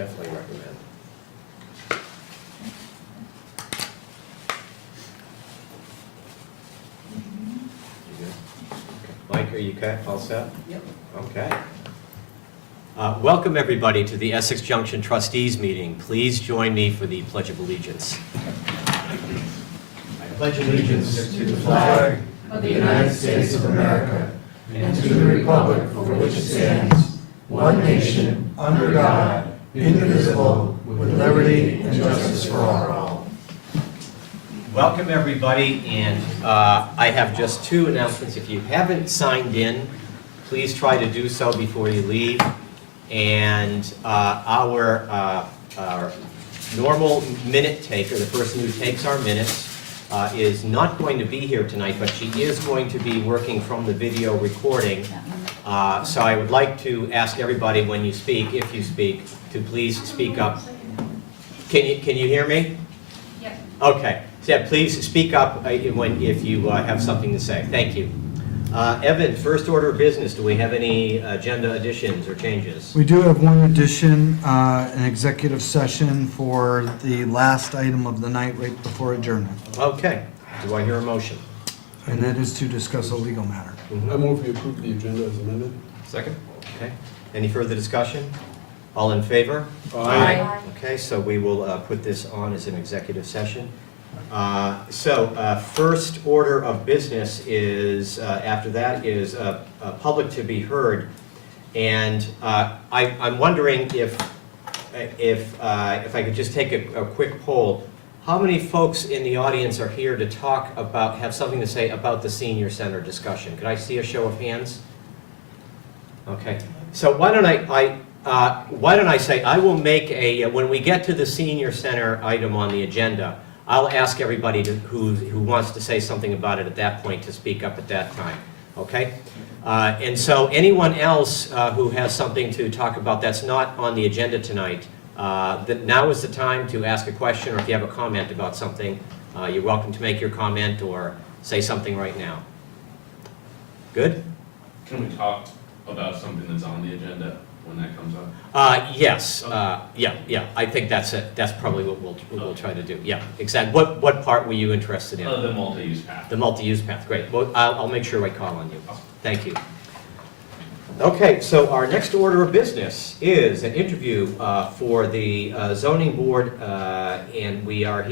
definitely recommend. You good? Okay. Mike, are you all set? Yep. Okay. Welcome, everybody, to the Essex Junction Trustees meeting. Please join me for the Pledge of Allegiance. I pledge allegiance To the flag of the United States of America and to the republic for which it stands, one nation, under God, indivisible, with liberty and justice for all. Welcome, everybody, and I have just two announcements. If you haven't signed in, please try to do so before you leave. And our normal minute taker, the person who takes our minutes, is not going to be here tonight, but she is going to be working from the video recording. So I would like to ask everybody when you speak, if you speak, to please speak up. Can you hear me? Yep. Okay. So yeah, please speak up if you have something to say. Thank you. Evan, first order of business, do we have any agenda additions or changes? We do have one addition, an executive session for the last item of the night right before adjournment. Okay. Do I hear a motion? And that is to discuss a legal matter. I move we approve the agenda as amended. Second. Okay. Any further discussion? All in favor? Aye. Okay, so we will put this on as an executive session. First order of business is, after that, is public to be heard. And I'm wondering if I could just take a quick poll. How many folks in the audience are here to talk about, have something to say about the senior center discussion? Could I see a show of hands? Okay, so why don't I say, I will make when we get to the senior center item on the agenda, I'll ask everybody who wants to say something about it at that point to speak up at that time, okay? And so anyone else who has something to talk about that's not on the agenda tonight, now is the time to ask a question, or if you have a comment about something, you're welcome to make your comment or say something right now. Good? Can we talk about something that's on the agenda when that comes up? Yes, yeah, I think that's it. That's probably what we'll try to do. Yeah, exactly. What part were you interested in? The multi-use path. The multi-use path, great. Well, I'll make sure I call on you. Thank you. Okay, so our next order of business is an interview for the zoning board, and we're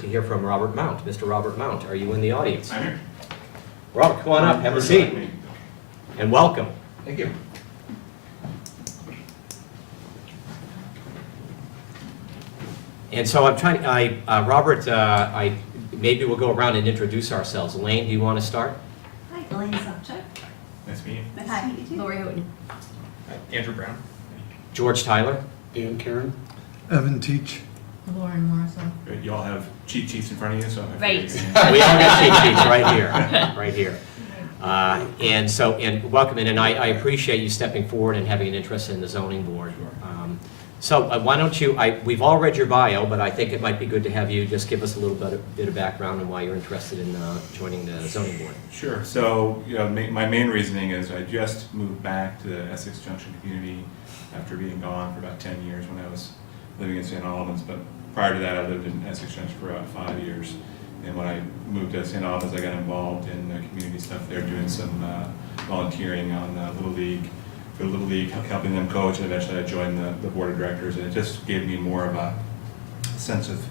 to hear from Robert Mount. Mr. Robert Mount, are you in the audience? I'm here. Robert, come on up, have a seat, and welcome. Thank you. And so I'm trying, Robert, maybe we'll go around and introduce ourselves. Elaine, do you want to start? Hi, Elaine Sopchak. Nice to meet you. Nice to meet you too. Lori Houghton. Andrew Brown. George Tyler? Dan Karen. Evan Teach. Lauren Morrison. Great, you all have cheat sheets in front of you, so. Right. We all got cheat sheets right here. And welcome in, and I appreciate you stepping forward and having an interest in the zoning board. So why don't you, we've all read your bio, but I think it might be good to have you just give us a little bit of background on why you're interested in joining the zoning board. Sure, so, my main reasoning is I just moved back to the Essex Junction community after being gone for about 10 years when I was living in St. Albans, but prior to that I lived in Essex Junction for about 5 years. And when I moved to St. Albans, I got involved in community stuff there, doing some volunteering on Little League, for the Little League, helping them coach, and eventually I joined the board of directors, and it just gave me more of a sense of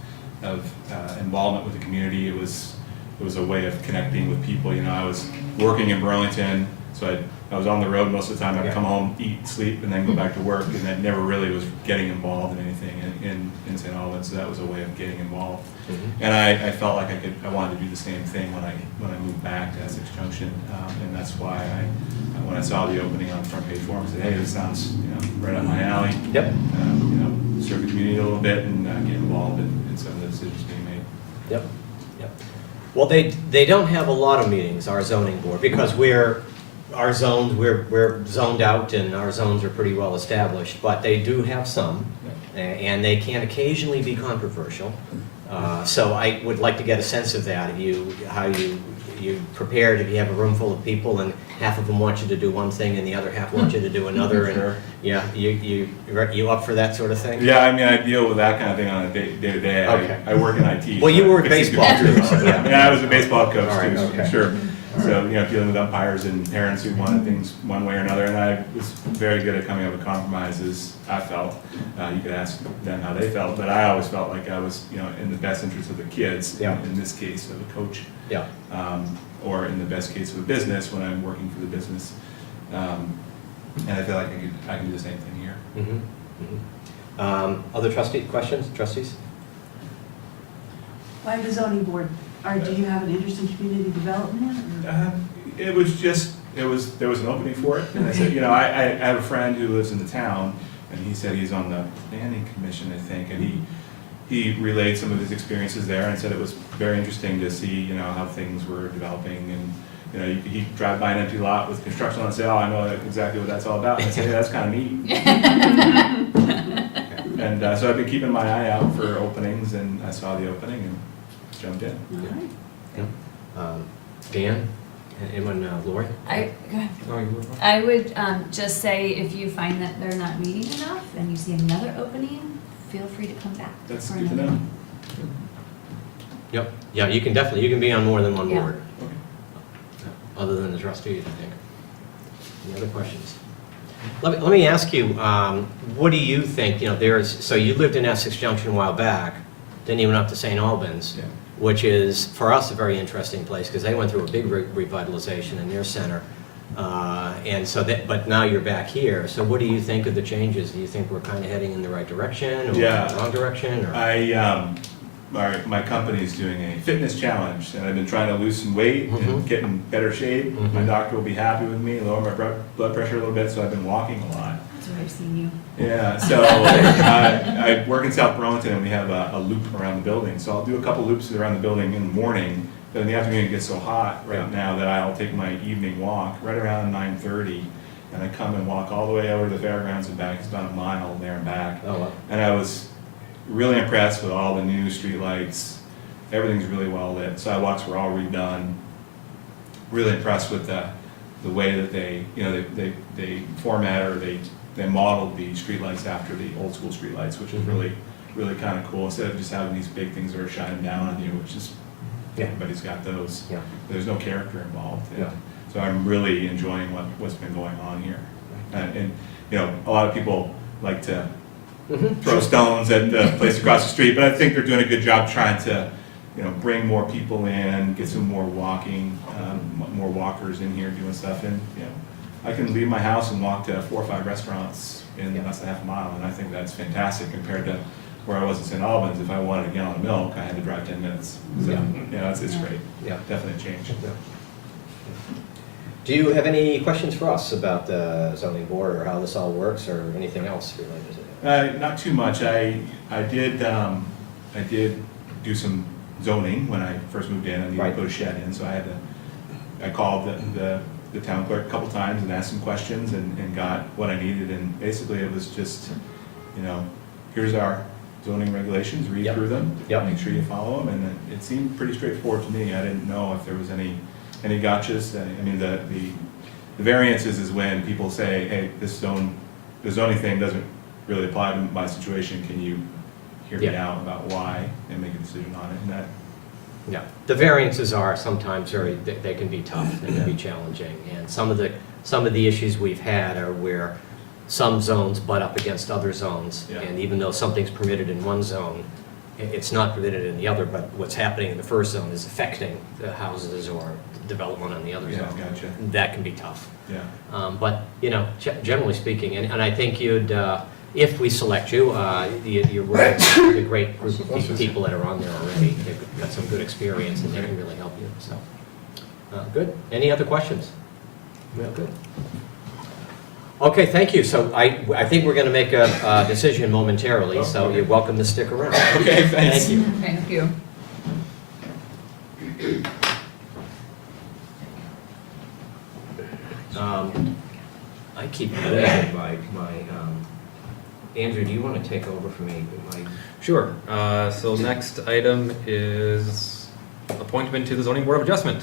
involvement with the community. It was a way of connecting with people. I was working in Burlington, so I was on the road most of the time. I'd come home, eat, sleep, and then go back to work, and I never really was getting involved in anything in St. Albans, so that was a way of getting involved. Mm-hmm. And I felt like I wanted to do the same thing when I moved back to Essex Junction, and that's why when I saw the opening on the front page forum, I said, hey, this sounds right up my alley. Yep. Serve the community a little bit and get involved in some of the decisions being made. Yep. Well, they don't have a lot of meetings, our zoning board, because we're zoned out and our zones are pretty well established, but they do have some, and they can occasionally be controversial. So I would like to get a sense of that, how you you prepared if you have a room full of people and half of them want you to do one thing and the other half want you to do another, and, Sure. yeah, you up for that sort of thing? Yeah, I mean, I deal with that kind of thing on a day-to-day. Okay. I work in IT. Well, you so were in fixing baseball, too, computers. so, yeah. Yeah, I was a baseball coach All right, too, okay. sure. So, dealing with umpires and parents who wanted things one way or another, and I was very good at coming up with compromises, I felt. You could ask them how they felt, but I always felt like I was, in the best interest of the kids, Yeah. in this case, of the coach. Yeah. Or in the best case of a business, when I'm working for the business. And I feel like I can do the same thing here. Other questions, trustees? Why the zoning board? Or do you have an interest in community development? or- It was just, there was an opening for it, and I said, I have a friend who lives in the town, and he said he's on the planning commission, I think, and he relayed some of his experiences there, and said it was very interesting to see, how things were developing, and, he'd drive by an empty lot with construction on it and say, oh, I know exactly what that's all about, and I said, yeah, that's kind of neat. And so I've been keeping my eye out for openings, and I saw the opening and jumped in. All right. Dan? Anyone, Lori? Go ahead. Oh, you were. I would just say if you find that they're not meeting enough and you see another opening, feel free to come back. That's for good to another know. one. Yep, yeah, you can be on more than one Yeah. board, other than the trustees, I think. Any other questions? Let me ask you, what do you think, so you lived in Essex Junction a while back, then you went up to St. Albans, Yeah. which is, for us, a very interesting place, because they went through a big revitalization in their center. And so but now you're back here, so what do you think of the changes? Do you think we're kind of heading in the right direction, or Yeah. the wrong direction, or? My company's doing a fitness challenge, and I've been trying to lose some weight Mhm. and get in better shape. My Mhm. doctor will be happy with me, lower my blood pressure a little bit, so I've been walking a lot. That's where I've seen you. Yeah, so I work in South Burlington, and we have a loop around the building, so I'll do a couple loops around the building in the morning, but in the afternoon it gets so hot right now that I'll take my evening walk right around 9:30, and I come and walk all the way over to the fairgrounds and back. It's about a mile there and back. Oh, well. And I was really impressed with all the new streetlights. Everything's really well lit. Sidewalks were all redone. Really impressed with the way that they format, or they modeled the streetlights after the old school streetlights, which is really kind of cool. Instead of just having these big things that are shining down on you, which is, everybody's got those. Yeah. There's no character involved. Yeah. So I'm really enjoying what's been going on here. And a lot of people like to throw stones at the place across the street, but I think they're doing a good job trying to, bring more people in, get some more more walkers in here doing stuff, and, I can leave my house and walk to 4 or 5 restaurants in less than half a mile, and I think that's fantastic compared to where I was in St. Albans. If I wanted a gallon of milk, I had to drive 10 minutes. So, it's great. Yeah. Definitely a change. Yeah. Do you have any questions for us about the zoning board, or how this all works, or anything else related to it? Not too much. I did do some zoning when I first moved in. I needed to put a shed in, so I called the town clerk a couple times and asked some questions, and got what I needed. And basically it was just, here's our zoning regulations, read through them, make sure you follow them, and it seemed pretty straightforward to me. I didn't know if there was any gotchas. I mean, the variances is when people say, hey, the zoning thing doesn't really apply to my situation, can you hear me out about why, and make a decision on it, and that. Yeah, the variances are sometimes they can be tough, they can be challenging, and some of the issues we've had are where some zones butt up against other zones, and even though something's permitted in one zone, it's not permitted in the other, but what's happening in the first zone is affecting the houses or development on the other zone. Gotcha. That can be tough. Yeah. But, generally speaking, and I think if we select you, you're with a great group of people that are on there already. They've got some good experience, and they can really help you, so. Good. Any other questions? Well, good. Okay, thank you. So I think we're going to make a decision momentarily, so you're welcome to stick around. Okay, thanks. Thank you. Thank you. I keep losing my Andrew, do you want to take over for me? Sure. So next item is appointment to the Zoning Board of Adjustment.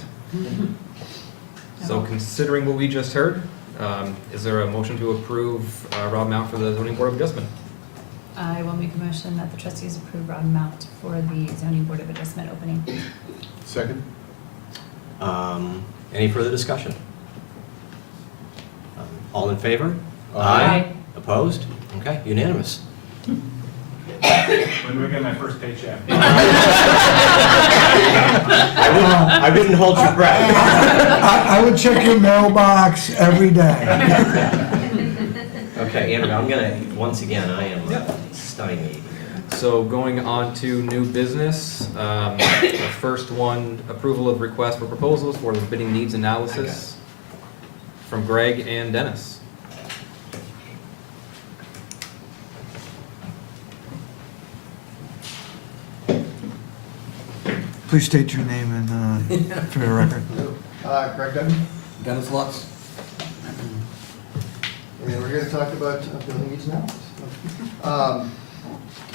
So considering what we just heard, is there a motion to approve Rob Mount for the zoning board of adjustment? I will make a motion that the trustees approve Rob Mount for the zoning board of adjustment opening. Second? Any further discussion? All in favor? Aye. Opposed? Okay, unanimous. When do I get my first paycheck? I wouldn't hold your breath. I would check your mailbox every day. Okay, Andrew, I'm gonna, once again, I am stymied here. So going on to new business, the first one, approval of request for proposals for the bidding needs analysis from Greg and Dennis. Please state your name and for the record. Greg Dunn. Dennis Lutz. And we're here to talk about building needs analysis.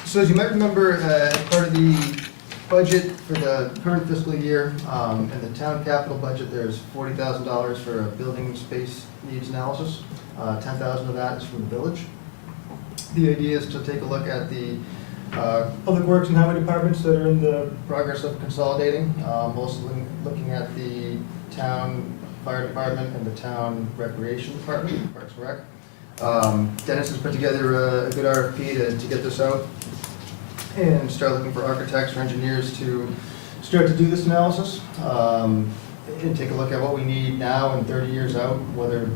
So as you might remember, as part of the budget for the current fiscal year, in the town capital budget, there's $40,000 for a building space needs analysis. 10,000 of that is from the village. The idea is to take a look at the public works and highway departments that are in the progress of consolidating. Also looking at the town fire department and the town recreation department, Parks and Rec. Dennis has put together a good RFP to get this out and start looking for architects or engineers to start to do this analysis. And take a look at what we need now and 30 years out, whether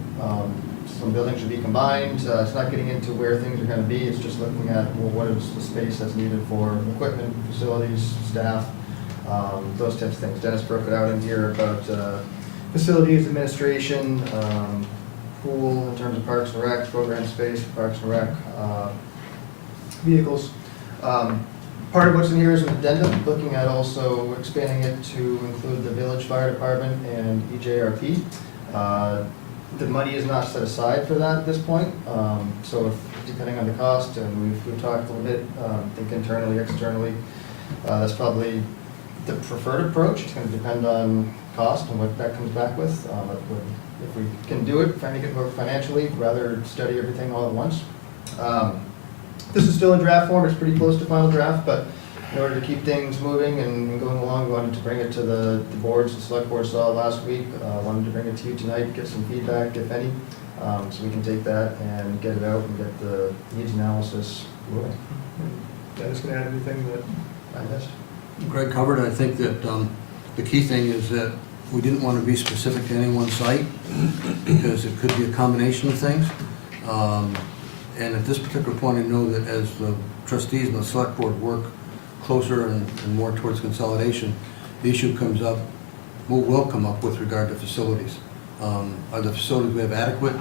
some buildings should be combined. It's not getting into where things are going to be, it's just looking at, well, what is the space that's needed for equipment, facilities, staff, those types of things. Dennis broke it out in here about facilities, administration, pool in terms of Parks and Rec, program space, Parks and Rec, vehicles. Part of what's in here is an addendum, looking at also expanding it to include the village fire department and EJRP. The money is not set aside for that at this point, so if, depending on the cost, and we've talked a little bit, think internally, externally, that's probably the preferred approach. It's going to depend on cost and what that comes back with. If we can do it, make it work financially, rather study everything all at once. This is still in draft form, it's pretty close to final draft, but in order to keep things moving and going along, we wanted to bring it to the boards. The select board saw it last week, wanted to bring it to you tonight, get some feedback, if any, so we can take that and get it out and get the needs analysis moving. Dennis, can add anything that I missed? Greg covered. I think that the key thing is that we didn't want to be specific to any one site because it could be a combination of things. And at this particular point, I know that as the trustees and the select board work closer and more towards consolidation, the issue comes up, will come up with regard to facilities. Are the facilities we have adequate?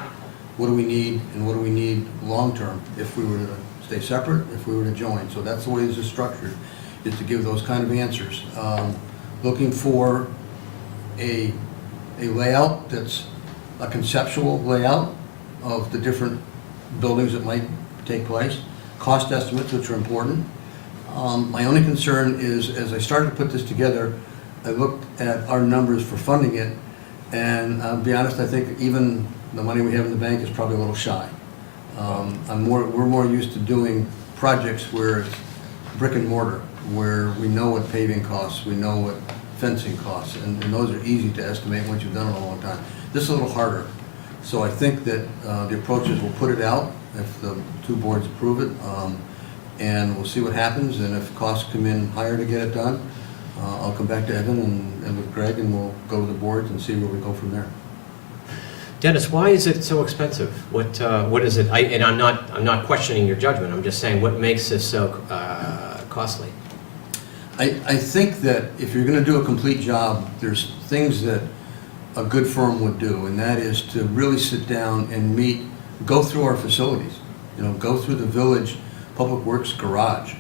What do we need, and what do we need long-term if we were to stay separate, if we were to join? So that's the way this is structured, is to give those kind of answers. Looking for a layout that's a conceptual layout of the different buildings that might take place, cost estimates, which are important. My only concern is, as I started to put this together, I looked at our numbers for funding it, and I'll be honest, I think even the money we have in the bank is probably a little shy. We're more used to doing projects where it's brick and mortar, where we know what paving costs, we know what fencing costs, and those are easy to estimate once you've done it a long time. This is a little harder. So I think that the approach is we'll put it out if the two boards approve it, and we'll see what happens, and if costs come in higher to get it done, I'll come back to Evan and with Greg, and we'll go to the boards and see where we go from there. Dennis, why is it so expensive? What is it? And I'm not questioning your judgment. I'm just saying, what makes this so costly? I think that if you're going to do a complete job, there's things that a good firm would do, and that is to really sit down and go through our facilities. Go through the village public works garage.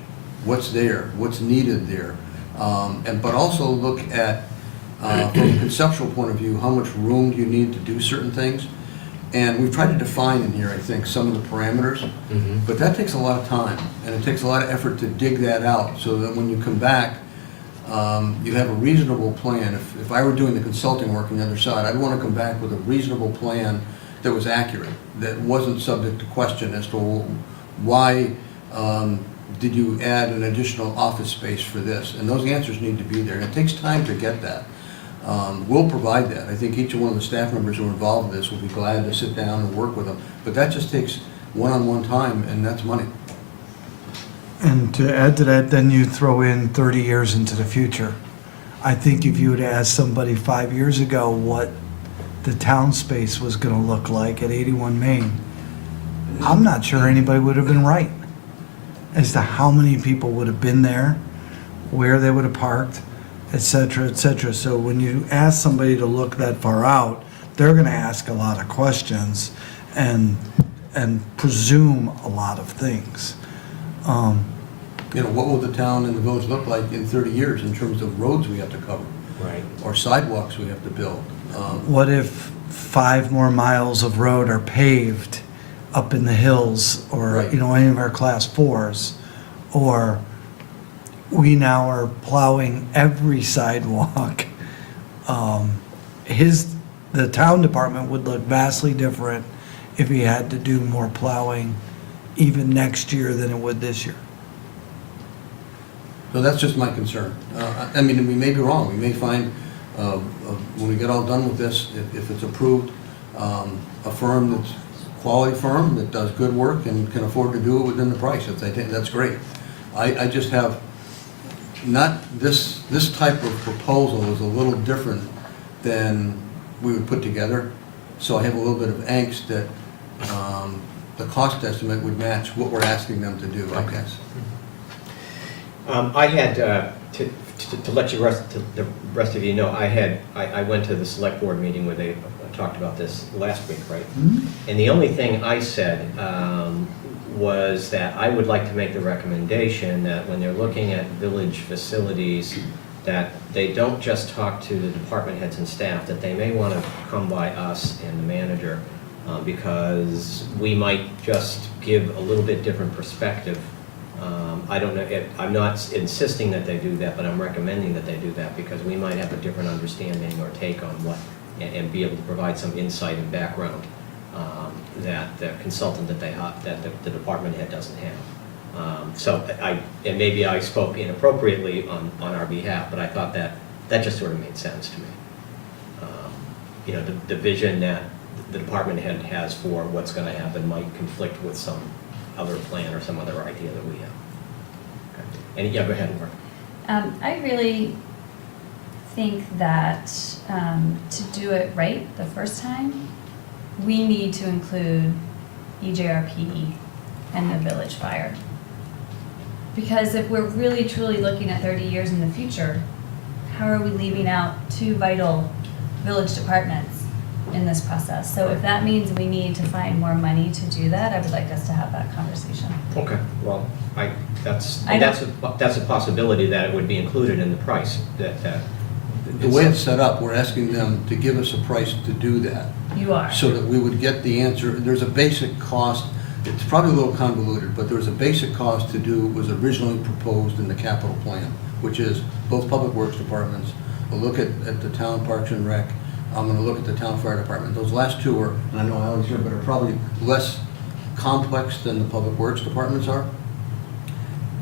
What's there? What's needed there? But also look at, from a conceptual point of view, how much room do you need to do certain things? And we've tried to define in here, I think, some of the parameters, but that takes a lot of time, and it takes a lot of effort to dig that out so that when you come back, you have a reasonable plan. If I were doing the consulting work on the other side, I'd want to come back with a reasonable plan that was accurate, that wasn't subject to question as to why did you add an additional office space for this? And those answers need to be there, and it takes time to get that. We'll provide that. I think each one of the staff members who are involved in this will be glad to sit down and work with them, but that just takes one-on-one time, and that's money. And to add to that, then you throw in 30 years into the future. I think if you would ask somebody 5 years ago what the town space was gonna look like at 81 Main, I'm not sure anybody would have been right as to how many people would have been there, where they would have parked, et cetera, et cetera. So when you ask somebody to look that far out, they're gonna ask a lot of questions and presume a lot of things. What will the town and the village look like in 30 years in terms of roads we have to cover? Right. Or sidewalks we have to build? What if 5 more miles of road are paved up in the hills, or, Right. any of our class 4s? Or we now are plowing every sidewalk. The town department would look vastly different if he had to do more plowing even next year than it would this year. So that's just my concern. I mean, we may be wrong. We may find, when we get all done with this, if it's approved, a firm that's a quality firm that does good work and can afford to do it within the price. If they think that's great. I just have, not, this type of proposal is a little different than we would put together. So I have a little bit of angst that the cost estimate would match what we're asking them to do, I guess. I had, to let the rest of you know, I went to the select board meeting where they talked about this last week, right? And the only thing I said was that I would like to make the recommendation that when they're looking at village facilities, that they don't just talk to the department heads and staff, that they may want to come by us and the manager, because we might just give a little bit different perspective. I don't know, I'm not insisting that they do that, but I'm recommending that they do that because we might have a different understanding or take on what, and be able to provide some insight and background that the consultant that the department head doesn't have. So and maybe I spoke inappropriately on our behalf, but I thought that just sort of made sense to me. The vision that the department head has for what's going to happen might conflict with some other plan or some other idea that we have. Okay. And yeah, go ahead, Mark. I really think that to do it right the first time, we need to include EJRP and the village fire. Because if we're really truly looking at 30 years in the future, how are we leaving out 2 vital village departments in this process? So if that means we need to find more money to do that, I would like us to have that conversation. Okay, well, that's a possibility that it would be included in the price. The way it's set up, we're asking them to give us a price to do that. You are. So that we would get the answer. There's a basic cost. It's probably a little convoluted, but there's a basic cost to do, was originally proposed in the capital plan, which is both public works departments, a look at the town parks and rec. I'm going to look at the town fire department. Those last 2 are, and I know Alan's here, but are probably less complex than the public works departments are.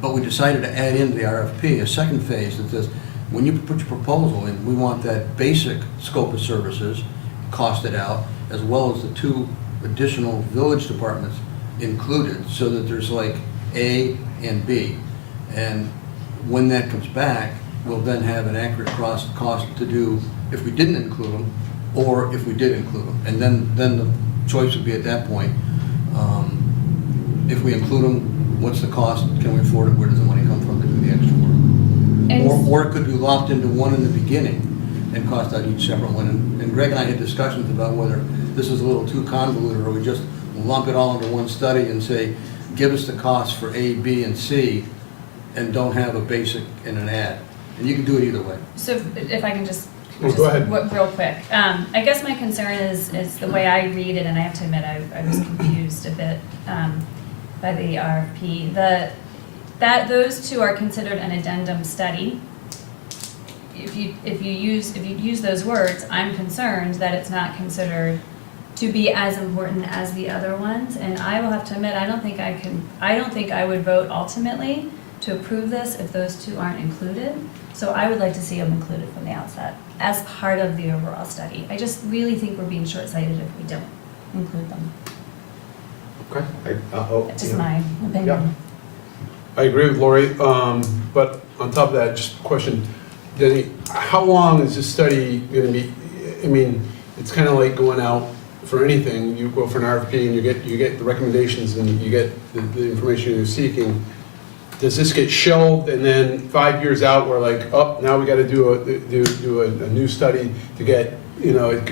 But we decided to add into the RFP a second phase that says, when you put your proposal in, we want that basic scope of services costed out, as well as the 2 additional village departments included, so that there's like A and B. And when that comes back, we'll then have an accurate cost to do if we didn't include them, or if we did include them. And then the choice would be at that point, if we include them, what's the cost, can we afford it, where does the money come from to do the extra work? Or it could be locked into one in the beginning and cost out each separate one. And Greg and I had discussions about whether this is a little too convoluted, or we just lump it all into one study and say, give us the cost for A, B, and C, and don't have a basic and an ad. And you can do it either way. So if I can just Go ahead. Real quick. I guess my concern is the way I read it, and I have to admit I was confused a bit by the RFP. Those 2 are considered an addendum study, if you use those words, I'm concerned that it's not considered to be as important as the other ones, and I will have to admit, I don't think I would vote ultimately to approve this if those two aren't included. So I would like to see them included from the outset as part of the overall study. I just really think we're being short-sighted if we don't include them. Okay. That's just my opinion. I agree with Lori, but on top of that, just a question, Denny, how long is this study gonna be? I mean, it's kind of like going out for anything. You go for an RFP and you get the recommendations and you get the information you're seeking. Does this get shelved and then 5 years out, we're like, oh, now we gotta do a new study to get, you know,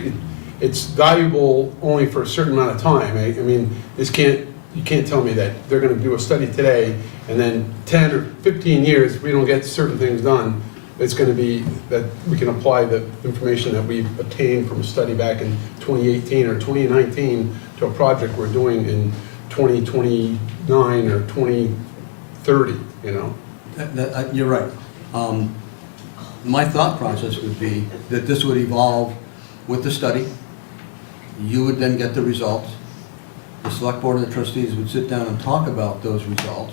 it's valuable only for a certain amount of time. I mean, you can't tell me that they're gonna do a study today and then 10 or 15 years, if we don't get certain things done, it's gonna be that we can apply the information that we've obtained from a study back in 2018 or 2019 to a project we're doing in 2029 or 2030, you know? You're right. My thought process would be that this would evolve with the study. You would then get the results. The select board and the trustees would sit down and talk about those results,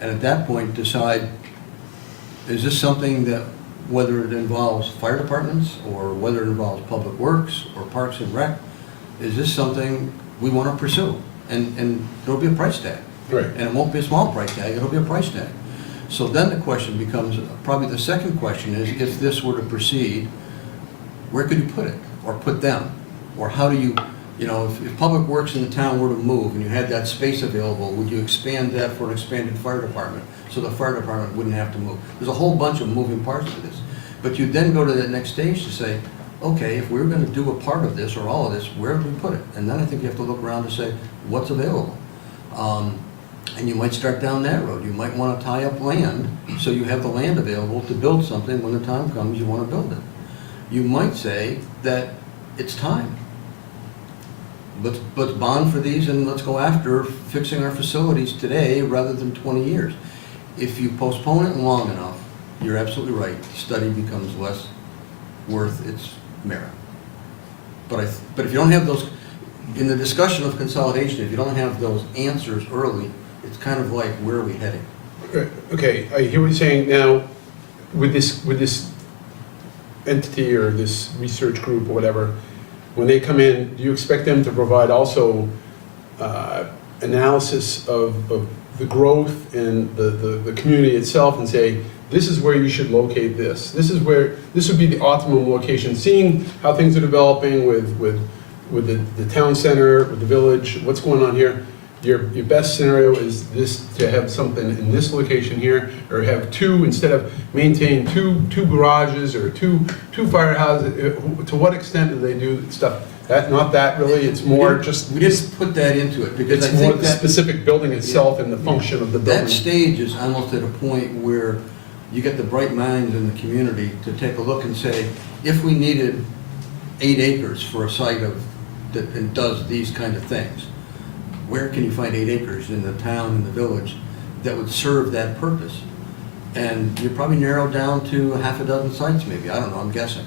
and at that point decide, is this something that, whether it involves fire departments or whether it involves public works or parks and rec, is this something we want to pursue? And there'll be a price tag. Right. And it won't be a small price tag, it'll be a price tag. So then the question becomes, probably the second question is, if this were to proceed, where could you put it, or put them? Or how do you, you know, if public works in the town were to move and you had that space available, would you expand that for an expanded fire department, so the fire department wouldn't have to move? There's a whole bunch of moving parts to this. But you then go to that next stage to say, okay, if we're gonna do a part of this or all of this, where do we put it? And then I think you have to look around to say, what's available? And you might start down that road. You might want to tie up land, so you have the land available to build something when the time comes you want to build it. You might say that it's time. Let's bond for these and let's go after fixing our facilities today rather than 20 years. If you postpone it long enough, you're absolutely right, the study becomes less worth its merit. But if you don't have those, in the discussion of consolidation, if you don't have those answers early, it's kind of like, where are we heading? Okay, I hear what you're saying. Now, with this entity or this research group or whatever, when they come in, do you expect them to provide also analysis of the growth and the community itself and say, this is where you should locate this. This would be the optimum location. Seeing how things are developing with the town center, with the village, what's going on here. Your best scenario is this, to have something in this location here, or have two, instead of maintain two garages or two firehouses. To what extent do they do stuff? Not that really, it's more just. We didn't put that into it because I it's more think the that specific building itself and the function of the building. that stage is almost at a point where you get the bright minds in the community to take a look and say, if we needed 8 acres for a site that does these kind of things, where can you find 8 acres in the town, in the village, that would serve that purpose? And you probably narrow down to a half a dozen sites maybe, I don't know, I'm guessing.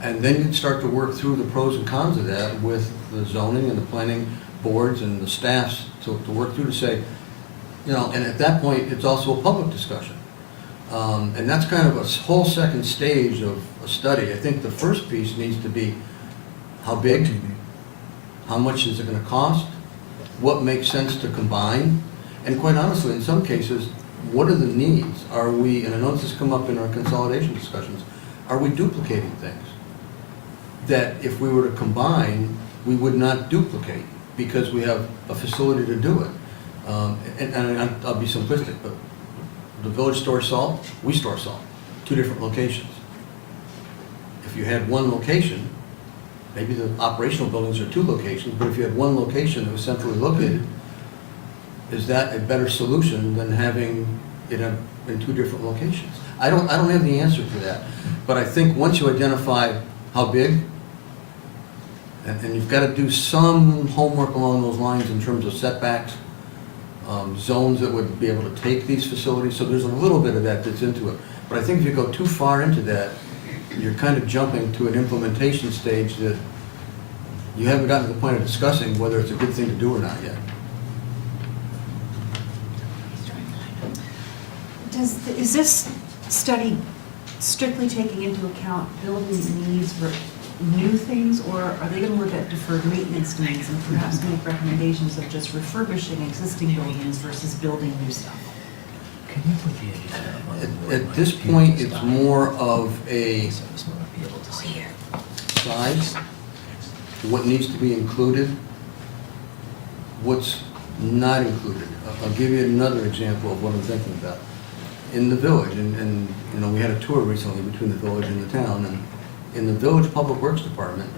And then you'd start to work through the pros and cons of that with the zoning and the planning boards and the staffs to work through to say, you know, and at that point, it's also a public discussion. And that's kind of a whole second stage of a study. I think the first piece needs to be, how big, how much is it gonna cost, what makes sense to combine, and quite honestly, in some cases, what are the needs? Are we, and I know this has come up in our consolidation discussions, are we duplicating things that if we were to combine, we would not duplicate because we have a facility to do it? And I'll be simplistic, but the village stores salt, we store salt, 2 different locations. If you had one location, maybe the operational buildings are 2 locations, but if you had one location that was centrally located, is that a better solution than having it in 2 different locations? I don't have the answer to that, but I think once you identify how big, and you've got to do some homework along those lines in terms of setbacks, zones that would be able to take these facilities, so there's a little bit of that that's into it. But I think if you go too far into that, you're kind of jumping to an implementation stage that you haven't gotten to the point of discussing whether it's a good thing to do or not yet. Is this study strictly taking into account building needs for new things, or are they gonna look at deferred maintenance needs and perhaps make recommendations of just refurbishing existing buildings versus building new stuff? At this point, it's more of a size, what needs to be included, what's not included. I'll give you another example of what I'm thinking about. In the village, and you know, we had a tour recently between the village and the town, and in the village public works department,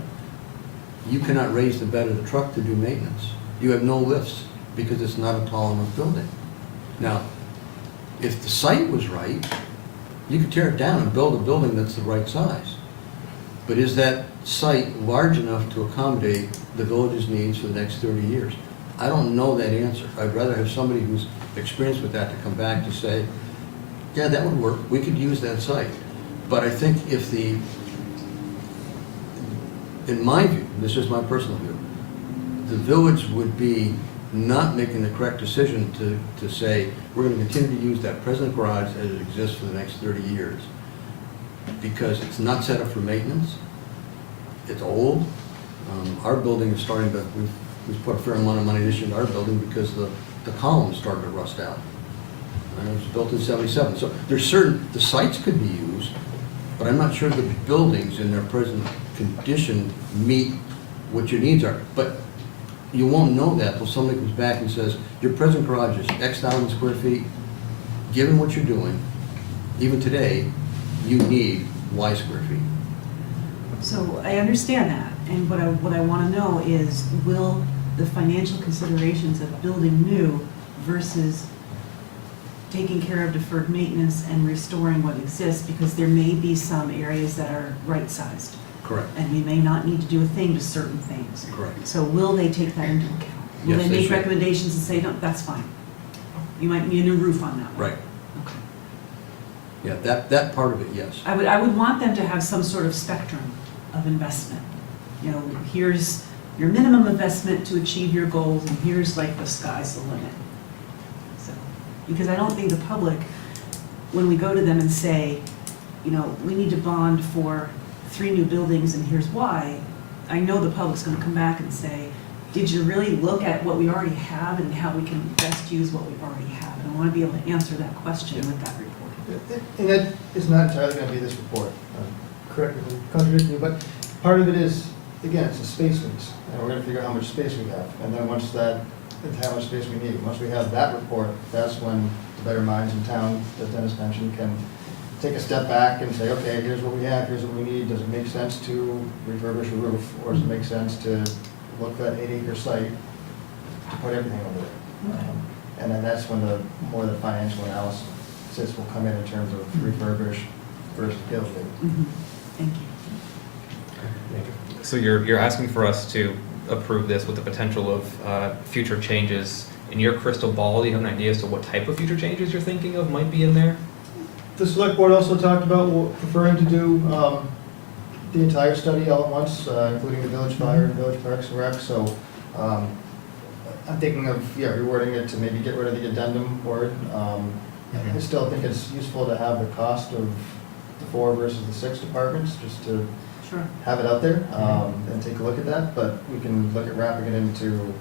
you cannot raise the bed of the truck to do maintenance. You have no lifts because it's not a tall enough building. Now, if the site was right, you could tear it down and build a building that's the right size. But is that site large enough to accommodate the village's needs for the next 30 years? I don't know that answer. I'd rather have somebody who's experienced with that to come back to say, yeah, that would work, we could use that site. But I think if in my view, this is my personal view, the village would be not making the correct decision to say, we're gonna continue to use that present garage as it exists for the next 30 years. Because it's not set up for maintenance, it's old. Our building is starting to, we've put a fair amount of money this year in our building because the columns started to rust out. And it was built in '77. So there's certain, the sites could be used, but I'm not sure the buildings in their present condition meet what your needs are. But you won't know that till somebody comes back and says, your present garage is X thousand square feet, given what you're doing, even today, you need Y square feet. So I understand that, and what I want to know is, will the financial considerations of building new versus taking care of deferred maintenance and restoring what exists, because there may be some areas that are right-sized, Correct. and we may not need to do a thing to certain things. Correct. So will they take that into account? Will Yes, they they make should. recommendations and say, no, that's fine? You might need a new roof on that one. Right. Okay. Yeah, that part of it, yes. I would want them to have some sort of spectrum of investment. You know, here's your minimum investment to achieve your goals, and here's like the sky's the limit. So, because I don't think the public, when we go to them and say, you know, we need to bond for 3 new buildings and here's why, I know the public's gonna come back and say, did you really look at what we already have and how we can best use what we already have? And I wanna be able to answer that question with that report. And that is not entirely going to be this report, correct me if I'm contradicting you, but part of it is, again, it's the space needs, and we're going to figure out how much space we have, and then once that, and how much space we need. Once we have that report, that's when the better minds in town, that Dennis mentioned, can take a step back and say, okay, here's what we have, here's what we need, does it make sense to refurbish a roof, or does it make sense to look at that 8-acre site to put everything over there? And then that's when the financial analysis will come in terms of refurbish versus building. Mhm. Thank you. So you're asking for us to approve this with the potential of future changes. In your crystal ball, do you have an idea as to what type of future changes you're thinking of might be in there? The select board also talked about preferring to do the entire study all at once, including the village fire and village parks and rec, so I'm thinking of, rewording it to maybe get rid of the addendum word. I still think it's useful to have the cost of the 4 versus the 6 departments, just to Sure. have it out there and take a look at that, but we can look at wrapping it into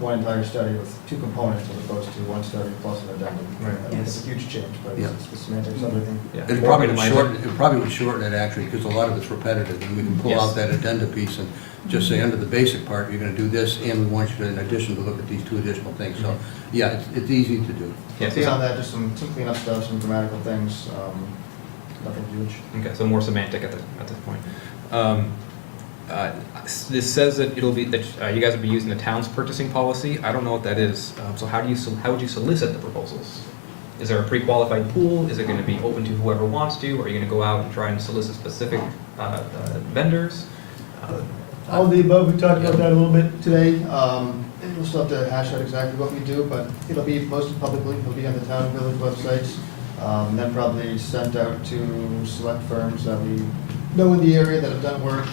one entire study with 2 components as opposed to 1 study plus an addendum. Right. I think it's a huge change, but Yeah. it's the semantics of everything. Yeah. It probably would shorten it actually, because a lot of it's repetitive, and we can pull Yes. out that addenda piece and just say, under the basic part, you're gonna do this, and we want you to, in addition, to look at these 2 additional things. So, yeah, it's easy to do. Yeah, so Beyond that, just some cleanup stuff, some grammatical things, nothing huge. Okay, so more semantic at this point. This says that it'll be, that you guys will be using the town's purchasing policy. I don't know what that is. So how would you solicit the proposals? Is there a pre-qualified pool? Is it gonna be open to whoever wants to? Are you gonna go out and try and solicit specific vendors? All of the above, we talked about that a little bit today. We'll still have to hash out exactly what we do, but it'll be posted publicly, it'll be on the town and village websites, and then probably sent out to select firms that we know in the area that have done work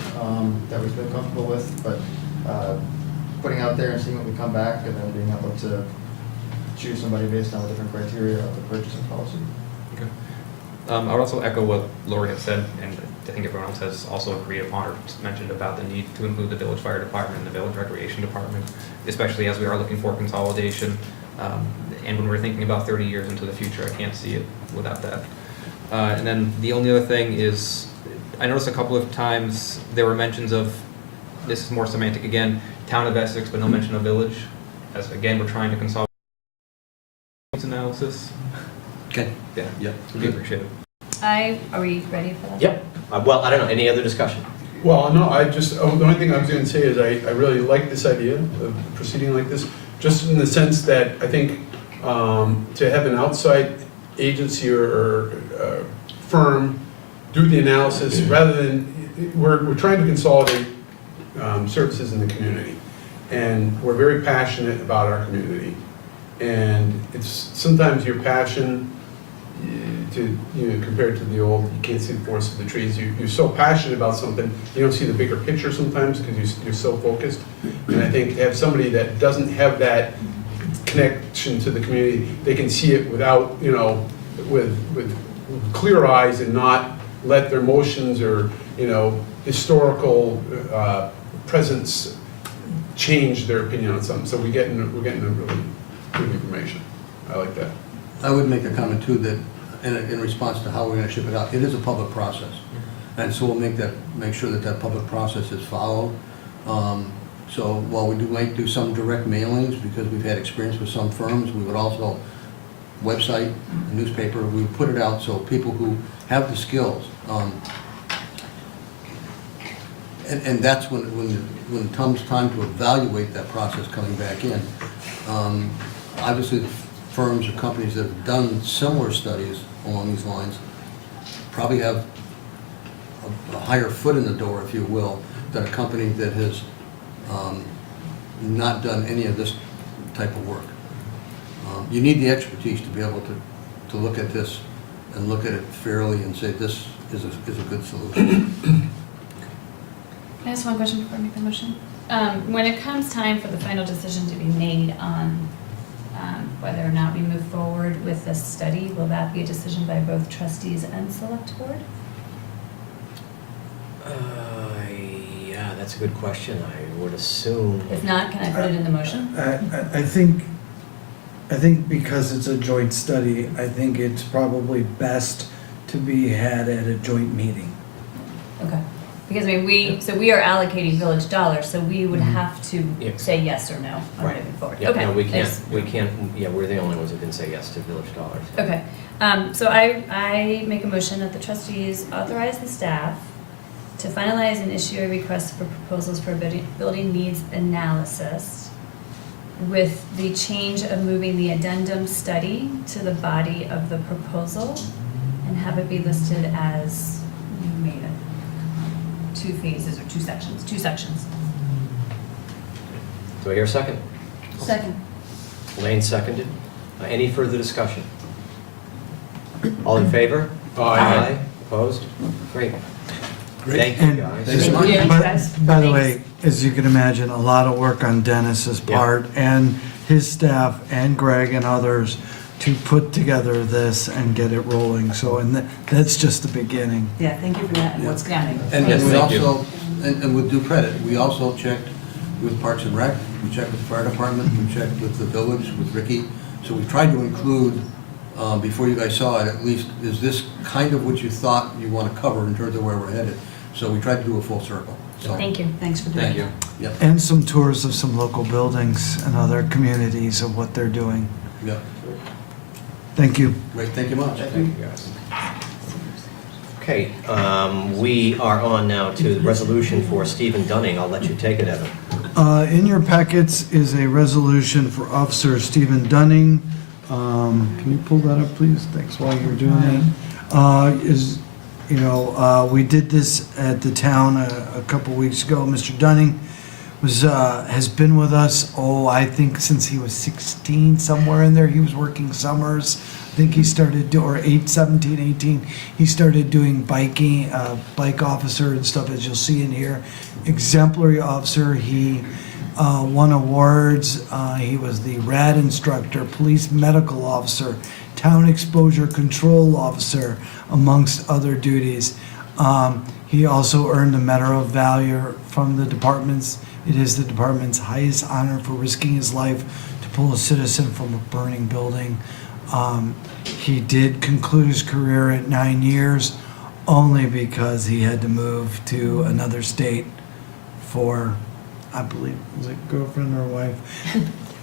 that we've been comfortable with, but putting out there and seeing what we come back and then being able to choose somebody based on the different criteria of the purchasing policy. Okay. I would also echo what Lori had said, and I think everyone else has also agreed upon or mentioned about the need to include the village fire department and the village recreation department, especially as we are looking for consolidation. And when we're thinking about 30 years into the future, I can't see it without that. And then the only other thing is, I noticed a couple of times there were mentions of, this is more semantic again, town of Essex, but no mention of village. As again, we're trying to consolidate analysis. Okay. Yeah, Yeah. would be appreciated. Are we ready for that? Yep. Well, I don't know, any other discussion? Well, no, the only thing I was gonna say is I really like this idea of proceeding like this, just in the sense that I think to have an outside agency or firm do the analysis rather than, we're trying to consolidate services in the community. And we're very passionate about our community. And it's sometimes your passion compared to the old, you can't see the forest of the trees. You're so passionate about something, you don't see the bigger picture sometimes because you're so focused. And I think to have somebody that doesn't have that connection to the community, they can see it without, with clear eyes and not let their emotions or, historical presence change their opinion on something. So we're getting a really good information. I like that. I would make a comment too that, in response to how we're gonna ship it out, it is a public process. And so we'll make sure that that public process is followed. So while we might do some direct mailings, because we've had experience with some firms, we would also, website, newspaper, we would put it out so people who have the skills, and that's when it comes time to evaluate that process coming back in. Obviously, the firms or companies that have done similar studies along these lines probably have a higher foot in the door, if you will, than a company that has not done any of this type of work. You need the expertise to be able to look at this and look at it fairly and say this is a good solution. Can I ask one question before I make the motion? When it comes time for the final decision to be made on whether or not we move forward with this study, will that be a decision by both trustees and select board? Yeah, that's a good question. I would assume. If not, can I put it in the motion? I think because it's a joint study, I think it's probably best to be had at a joint meeting. Okay. Because we are allocating village dollars, so we would have to Yeah. say yes or no on Right. moving forward. Yeah, Okay. no, we Thanks. can't, yeah, we're the only ones who can say yes to village dollars. Okay, so I make a motion that the trustees authorize the staff to finalize and issue a request for proposals for a building needs analysis with the change of moving the addendum study to the body of the proposal and have it be listed as, you made it, 2 phases or 2 sections. Do I hear a second? Second. Lane seconded. Any further discussion? All in favor? Aye. Opposed? Great. Great. Thank you, And- guys. Thanks so much. Yeah, But- guys. By the Thanks. way, as you can imagine, a lot of work on Dennis's Yeah. part and his staff and Greg and others to put together this and get it rolling. So, and that's just the beginning. Yeah, thank you for that, and what's coming. And Yes, we thank you. also, and with due credit, we also checked with Parks and Rec, we checked with the fire department, we checked with the village, with Ricky. So we tried to include, before you guys saw it, at least, is this kind of what you thought you want to cover in terms of where we're headed? So we tried to do a full circle, so. Thank you. Thanks for doing Thank you. that. Yep, And some tours of some local buildings and other communities of what they're doing. yep. Thank you. Great, thank you much. Thank you, guys. Okay, we are on now to the resolution for Stephen Dunning. I'll let you take it, Evan. In your packets is a resolution for Officer Stephen Dunning. Can you pull that up, please? Thanks while you're doing that. We did this at the town a couple weeks ago. Mr. Dunning has been with us, I think since he was 16, somewhere in there. He was working summers. I think he started, or 17, 18, he started doing biking, bike officer and stuff, as you'll see in here. Exemplary officer. He won awards. He was the RAD instructor, police medical officer, town exposure control officer, amongst other duties. He also earned the Medal of Valor from the department's. It is the department's highest honor for risking his life to pull a citizen from a burning building. He did conclude his career at 9 years, only because he had to move to another state for, I believe, was it girlfriend or wife?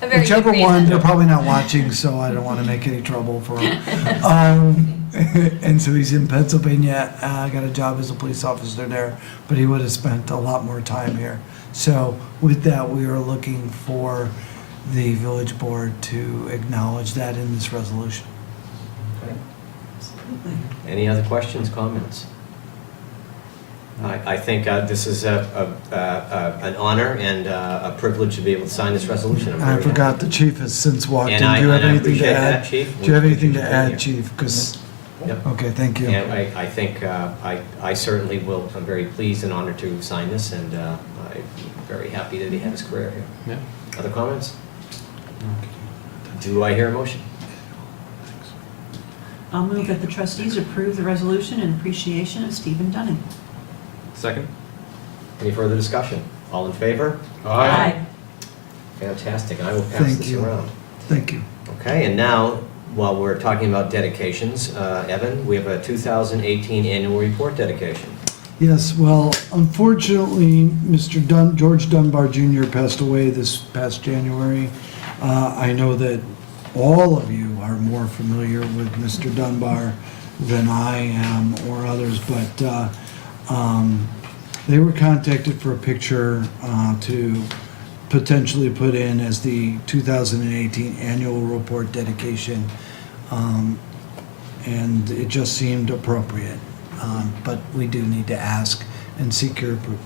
A very good Whichever one, reason. they're probably not watching, so I don't want to make any trouble for him. And so he's in Pennsylvania, got a job as a police officer there, but he would have spent a lot more time here. So with that, we are looking for the village board to acknowledge that in this resolution. Absolutely. Any other questions, comments? I think this is an honor and a privilege to be able to sign this resolution. I'm I very forgot happy. the chief has since walked in. And I Do you have anything appreciate to that, add? Chief. Do you have We anything to appreciate you being add, here. chief? Because, Yep. okay, thank you. And I think I certainly will, I'm very pleased and honored to sign this, and I'm very happy that he had his career here. Yeah. Other comments? Do I hear a motion? I'll move that the trustees approve the resolution in appreciation of Stephen Dunning. Second? Any further discussion? All in favor? Fantastic, and I will pass Thank this you. around. Thank you. Okay, and now, while we're talking about dedications, Evan, we have a 2018 annual report dedication. Yes, well, unfortunately, Mr. George Dunbar Jr. passed away this past January. I know that all of you are more familiar with Mr. Dunbar than I am or others, but they were contacted for a picture to potentially put in as the 2018 annual report dedication, and it just seemed appropriate. But we do need to ask and seek your approval.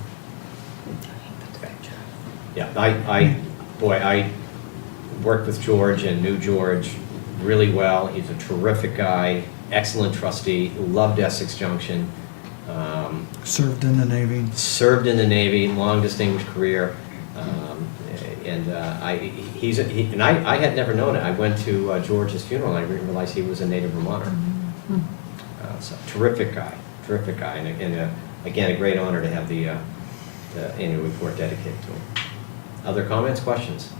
Yeah, I worked with George and knew George really well. He's a terrific guy, excellent trustee, loved Essex Junction, Served in the Navy. served in the Navy, long distinguished career. And I had never known it. I went to George's funeral and I didn't realize he was a native Vermonter. So terrific guy, and again, a great honor to have the annual report dedicated to him. Other comments, questions?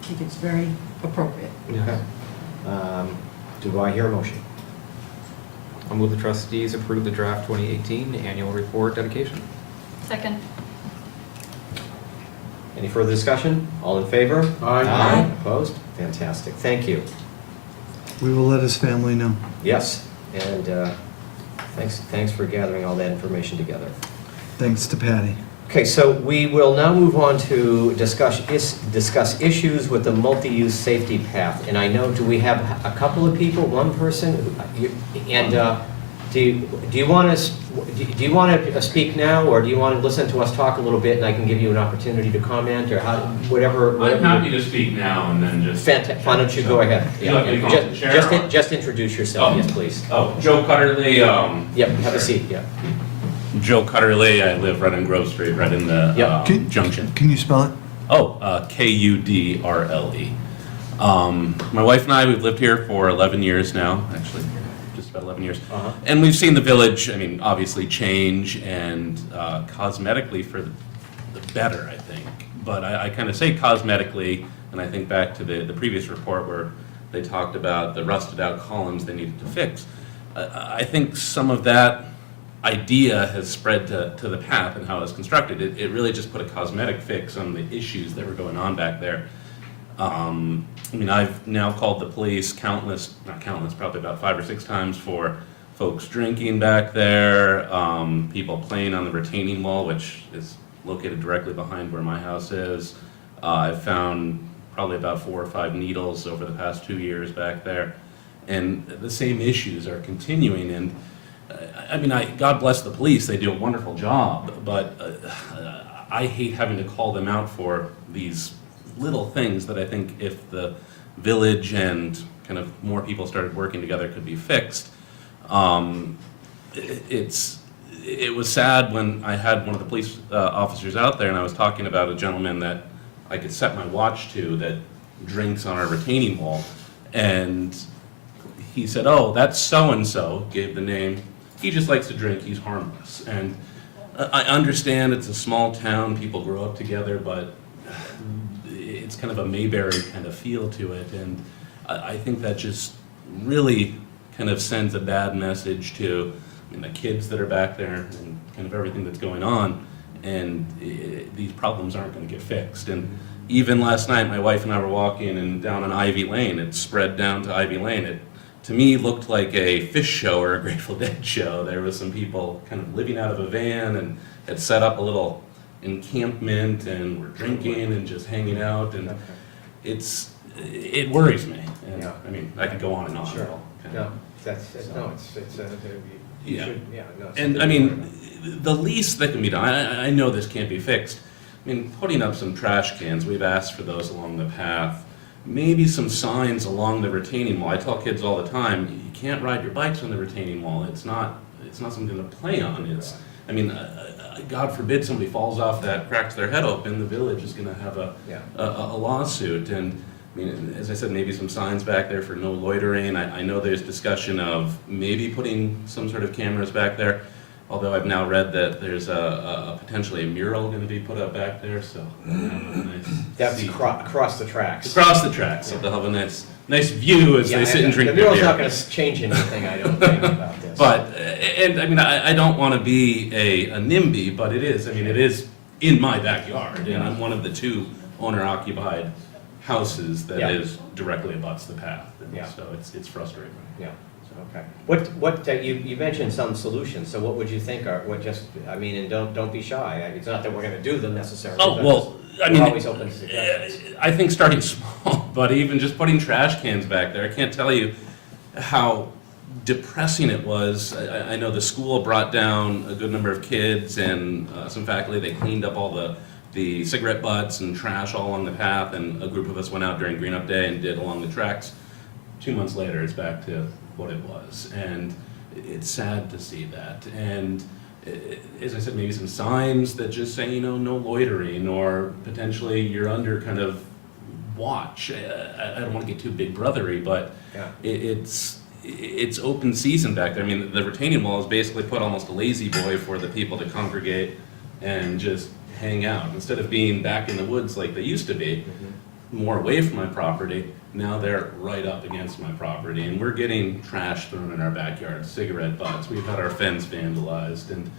I think it's very appropriate. Okay. Do I hear a motion? I'll move the trustees approve the draft 2018 annual report dedication. Second. Any further discussion? All in favor? Aye. Opposed? Fantastic. Thank you. We will let his family know. Yes, and thanks for gathering all that information together. Thanks to Patty. Okay, so we will now move on to discuss issues with the multi-use safety path. And I know, do we have a couple of people, one person? And do you want to speak now, or do you want to listen to us talk a little bit and I can give you an opportunity to comment, or whatever? I'm happy to speak now and then just. Fantastic. Why don't you go ahead? You want me to come up to the chair? Just introduce yourself, Oh. yes, please. Oh, Joe Cutterly, Yep, have a seat, yeah. Joe Cutterly, I live right on Grove Street, right in the Yep. Junction. Can you spell it? Oh, Kudrle. My wife and I, we've lived here for 11 years now, actually, just about 11 years. Uh-huh. And we've seen the village, I mean, obviously change and cosmetically for the better, I think. But I kind of say cosmetically, and I think back to the previous report where they talked about the rusted out columns they needed to fix. I think some of that idea has spread to the path and how it's constructed. It really just put a cosmetic fix on the issues that were going on back there. I mean, I've now called the police not countless, probably about 5 or 6 times for folks drinking back there, people playing on the retaining wall, which is located directly behind where my house is. I've found probably about 4 or 5 needles over the past 2 years back there. And the same issues are continuing, and I mean, God bless the police, they do a wonderful job, but I hate having to call them out for these little things that I think if the village and kind of more people started working together could be fixed. It was sad when I had one of the police officers out there and I was talking about a gentleman that I could set my watch to that drinks on our retaining wall. And he said, "Oh, that's so-and-so," gave the name. "He just likes to drink, he's harmless." And I understand it's a small town, people grow up together, but it's kind of a Mayberry kind of feel to it. And I think that just really kind of sends a bad message to the kids that are back there and kind of everything that's going on. And these problems aren't going to get fixed. And even last night, my wife and I were walking and down an Ivy Lane. It spread down to Ivy Lane. It, to me, looked like a Fish show or a Grateful Dead show. There was some people kind of living out of a van and had set up a little encampment and were drinking and just hanging out. And it worries me. And, Yeah. I mean, I could go on and on. Sure. Kind No, of. you Yeah. should, yeah, no. it's And something I to mean, worry about. the least that can be done, I know this can't be fixed. I mean, putting up some trash cans, we've asked for those along the path. Maybe some signs along the retaining wall. I tell kids all the time, you can't ride your bikes on the retaining wall. It's not something to play on. It's, I mean, God forbid somebody falls off that, cracks their head open, the village is gonna have a lawsuit. And I mean, as I said, maybe some signs back there for no loitering. I know there's discussion of maybe putting some sort of cameras back there, although I've now read that there's potentially a mural gonna be put up back there, so they'll have a nice That's seat. across the tracks. Across the tracks, so they'll have a nice view as Yeah, they sit and drink the their mural's beer. not gonna change anything, I don't think, about this. But, and I mean, I don't want to be a NIMBY, but it is, I mean, it is in my backyard, and I'm one of the 2 owner-occupied houses that Yeah. is directly abuts the path, and Yeah. so it's frustrating. Yeah, okay. You mentioned some solutions, so what would you think are, I mean, and don't be shy. It's not that we're gonna do them necessarily. Oh, but well, I we're mean, always open to suggestions. I think starting small, but even just putting trash cans back there, I can't tell you how depressing it was. I know the school brought down a good number of kids and some faculty. They cleaned up all the cigarette butts and trash all along the path, and a group of us went out during Green Up Day and did along the tracks. 2 months later, it's back to what it was, and it's sad to see that. And as I said, maybe some signs that just say, no loitering, or potentially you're under kind of watch. I don't want to get too big brothery, but Yeah. it's open season back there. I mean, the retaining wall is basically put almost a lazy boy for the people to congregate and just hang out. Instead of being back in the woods like they used to be, more away from my property, now they're right up against my property. And we're getting trash thrown in our backyard, cigarette butts. We've had our fence vandalized. And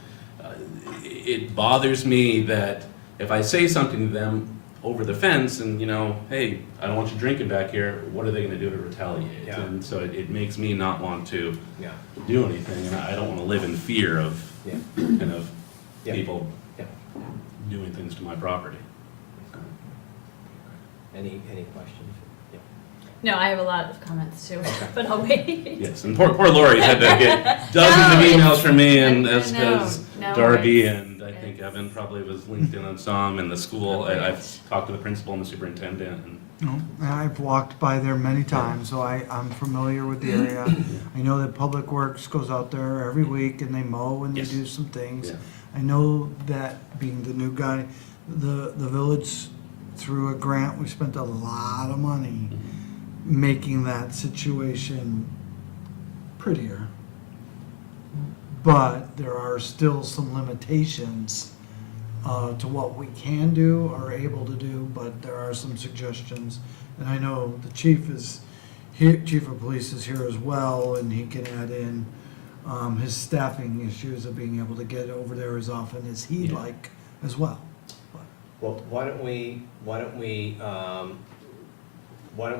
it bothers me that if I say something to them over the fence and, hey, I don't want you drinking back here, what are they gonna do to retaliate? Yeah. And so it makes me not want to Yeah, do anything, and I don't wanna live in fear of yeah, kind of Yeah. people yeah. doing things to my property. Any questions? Yeah. No, I have a lot of comments too, Okay. but I'll wait. Yes, and poor Lori's had to get dozens of No, emails from me, and I as know, does no Darby, worries. and I think Evan probably was linked in on some, and the school. I've talked to the principal and the superintendent, and I've walked by there many times, so I'm familiar with the area. I know that Public Works goes out there every week and they mow and they Yes. do some things. Yeah. I know that being the new guy, the village, through a grant, we spent a lot of money making that situation prettier. But there are still some limitations to what we can do or able to do, but there are some suggestions. And I know the chief is here, chief of police is here as well, and he can add in his staffing issues of being able to get over there as often as he'd Yeah. like as well. Well, why don't we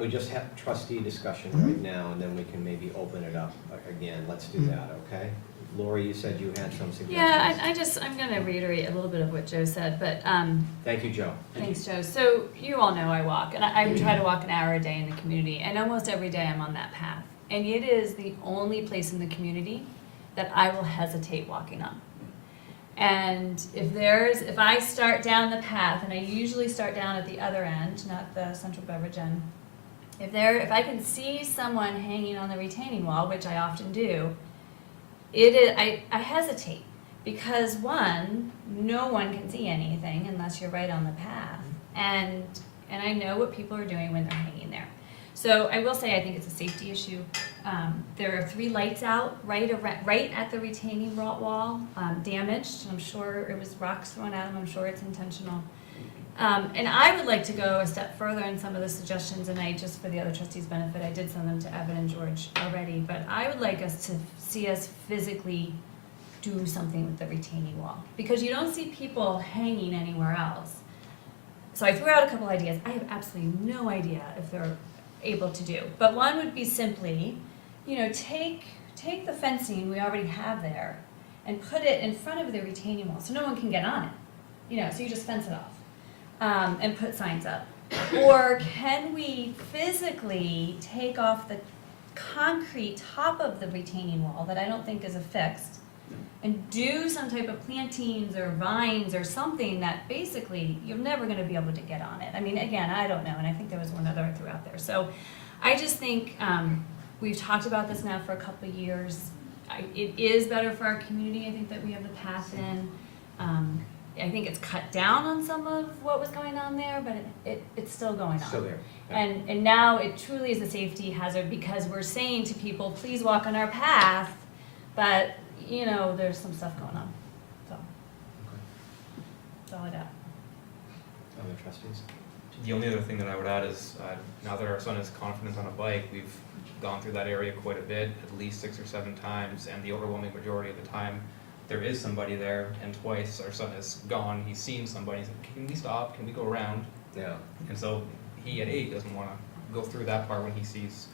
just have trustee discussion right now, and then we can maybe open it up again. Let's do that, okay? Lori, you said you had some suggestions. Yeah, I'm gonna reiterate a little bit of what Joe said, but, Thank you, Joe. thanks, Joe. So you all know I walk, and I try to walk an hour a day in the community, and almost every day I'm on that path. And it is the only place in the community that I will hesitate walking on. And if I start down the path, and I usually start down at the other end, not the central beverage end, if I can see someone hanging on the retaining wall, which I often do, I hesitate. Because one, no one can see anything unless you're right on the path. And I know what people are doing when they're hanging there. So I will say I think it's a safety issue. There are 3 lights out right at the retaining wall, damaged. I'm sure it was rocks thrown at them. I'm sure it's intentional. And I would like to go a step further in some of the suggestions, and just for the other trustees' benefit, I did send them to Evan and George already, but I would like us to see us physically do something with the retaining wall, because you don't see people hanging anywhere else. So I threw out a couple ideas. I have absolutely no idea if they're able to do, but one would be simply, take the fencing we already have there and put it in front of the retaining wall so no one can get on it. So you just fence it off and put signs up. Or can we physically take off the concrete top of the retaining wall that I don't think is affixed, and do some type of plantings or vines or something that basically you're never going to be able to get on it. I mean, again, I don't know, and I think there was one other I threw out there. So I just think we've talked about this now for a couple of years. It is better for our community, I think, that we have the path in. I think it's cut down on some of what was going on there, but it's still going on. Still there. Yeah. And now it truly is a safety hazard, because we're saying to people, please walk on our path, but there's some stuff going on. So that's all I got. Other trustees? The only other thing that I would add is, now that our son is confident on a bike, we've gone through that area quite a bit, at least 6 or 7 times, and the overwhelming majority of the time, there is somebody there, and twice our son has gone, he's seen somebody, he's like, can we stop, can we go around? Yeah. And so he at 8 doesn't want to go through that part when he sees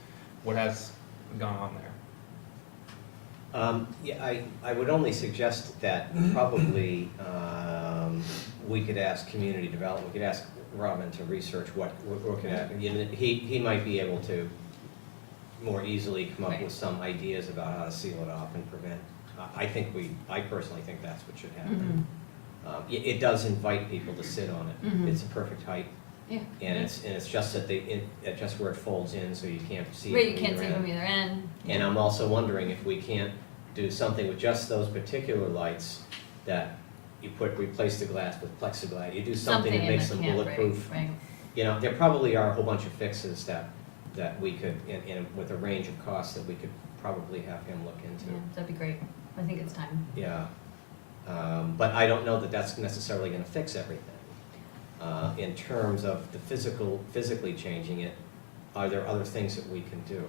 what has gone on there. Yeah, I would only suggest that probably we could ask community development, we could ask Robin to research what could happen. He might be able to more easily come up with some ideas about how to seal it off and prevent. I personally think that's what should happen. It does invite people to sit on it. Mhm. It's a perfect height. Yeah. And it's just that just where it folds in, so you can't see it. Right, you from can't either see from end. either end. And I'm also wondering if we can't do something with just those particular lights, that you replace the glass with plexiglass. You do something that in makes the them camp, bulletproof. Right. There probably are a whole bunch of fixes that we could, with a range of costs, that we could probably have him look into. Yeah, that'd be great. I think it's time. Yeah. But I don't know that that's necessarily gonna fix everything. In terms of the physically changing it, are there other things that we can do?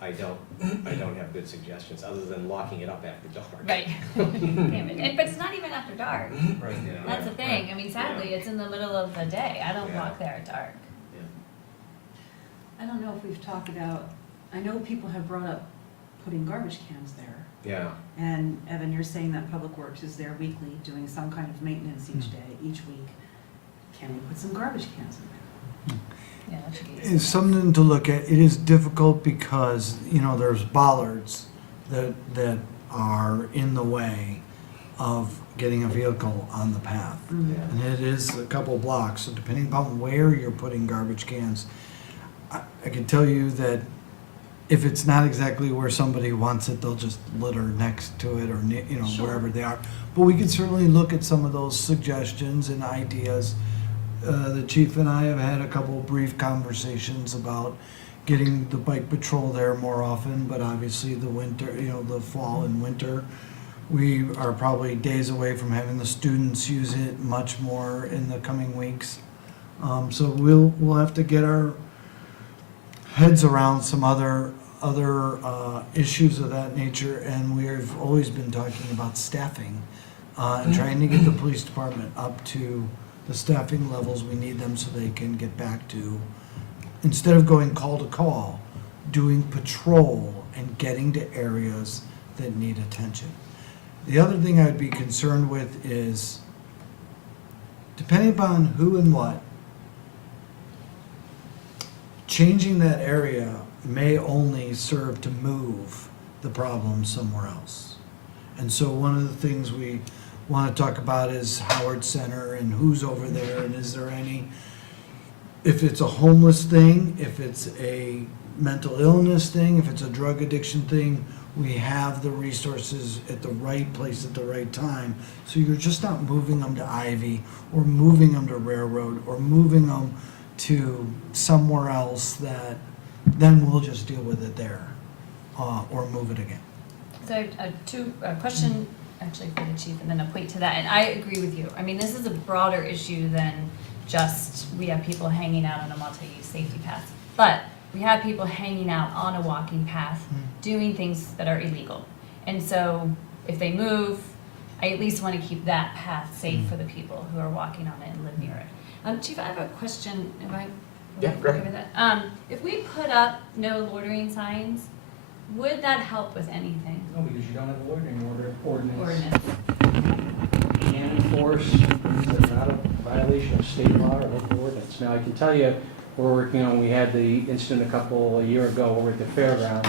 I don't have good suggestions, other than locking it up after dark. Right. Damn it. But it's not even after dark. Right. Yeah. That's the thing. I mean, sadly, it's in the middle of the day. I don't Yeah. walk there at dark. I don't know if we've talked about, I know people have brought up putting garbage cans there. Yeah. And Evan, you're saying that Public Works is there weekly, doing some kind of maintenance each day, each week. Can we put some garbage cans in there? Yeah, that should be. It's something to look at. It is difficult because, there's bollards that are in the way of getting a vehicle on the path. Yeah. And it is a couple blocks, so depending upon where you're putting garbage cans, I can tell you that if it's not exactly where somebody wants it, they'll just litter next to it, or Sure. wherever they are. But we can certainly look at some of those suggestions and ideas. The chief and I have had a couple brief conversations about getting the bike patrol there more often, but obviously the winter, the fall and winter, we are probably days away from having the students use it much more in the coming weeks. So we'll have to get our heads around some other issues of that nature, and we've always been talking about staffing and trying to get the police department up to the staffing levels we need them, so they can get back to, instead of going call to call, doing patrol and getting to areas that need attention. The other thing I'd be concerned with is, depending upon who and what, changing that area may only serve to move the problem somewhere else. And so one of the things we want to talk about is Howard Center and who's over there, and is there any, if it's a homeless thing, if it's a mental illness thing, if it's a drug addiction thing, we have the resources at the right place at the right time. So you're just not moving them to Ivy, or moving them to Railroad, or moving them to somewhere else that then we'll just deal with it there, or move it again. So I have a question actually for the chief and then a point to that, and I agree with you. I mean, this is a broader issue than just we have people hanging out on a multi-use safety path. But we have people hanging out on a walking path, doing things that are illegal. And so if they move, I at least want to keep that path safe for the people who are walking on it and live near it. Chief, I have a question, if I, Yeah, go okay ahead. with that? If we put up no loitering signs, would that help with anything? No, because you don't have a loitering ordinance. Ordinance. You can't enforce things that are not a violation of state law or local ordinance. Now, I can tell you, we're working on, we had the incident a year ago over at the fairgrounds,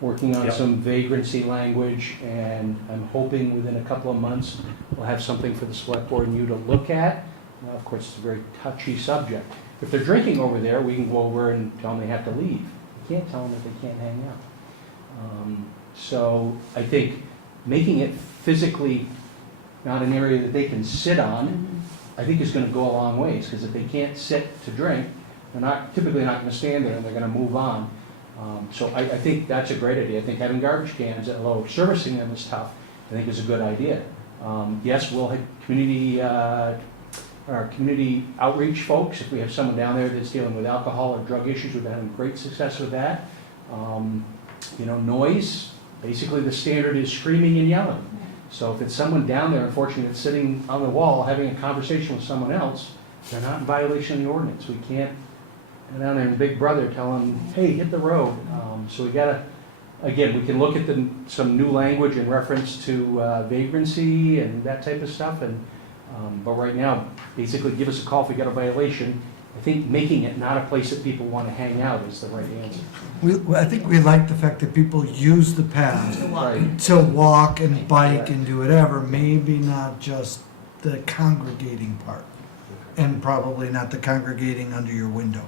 working on Yep. some vagrancy language, and I'm hoping within a couple of months, we'll have something for the select board and you to look at. Now, of course, it's a very touchy subject. If they're drinking over there, we can go over and tell them they have to leave. You can't tell them that they can't hang out. So I think making it physically not an area that they can sit on, I think is gonna go a long ways, because if they can't sit to drink, they're typically not gonna stand there, and they're gonna move on. So I think that's a great idea. I think having garbage cans, although servicing them is tough, I think is a good idea. Yes, we'll have our community outreach folks, if we have someone down there that's dealing with alcohol or drug issues, we've been having great success with that. Noise, basically the standard is screaming and yelling. So if it's someone down there, unfortunately, that's sitting on the wall having a conversation with someone else, they're not in violation of the ordinance. We can't go down there and Big Brother tell them, hey, hit the road. So we gotta, again, we can look at some new language in reference to vagrancy and that type of stuff. But right now, basically give us a call if we got a violation. I think making it not a place that people want to hang out is the right answer. I think we like the fact that people use the path Right. to walk and bike and do whatever, maybe not just the congregating part, and probably not the congregating under your window.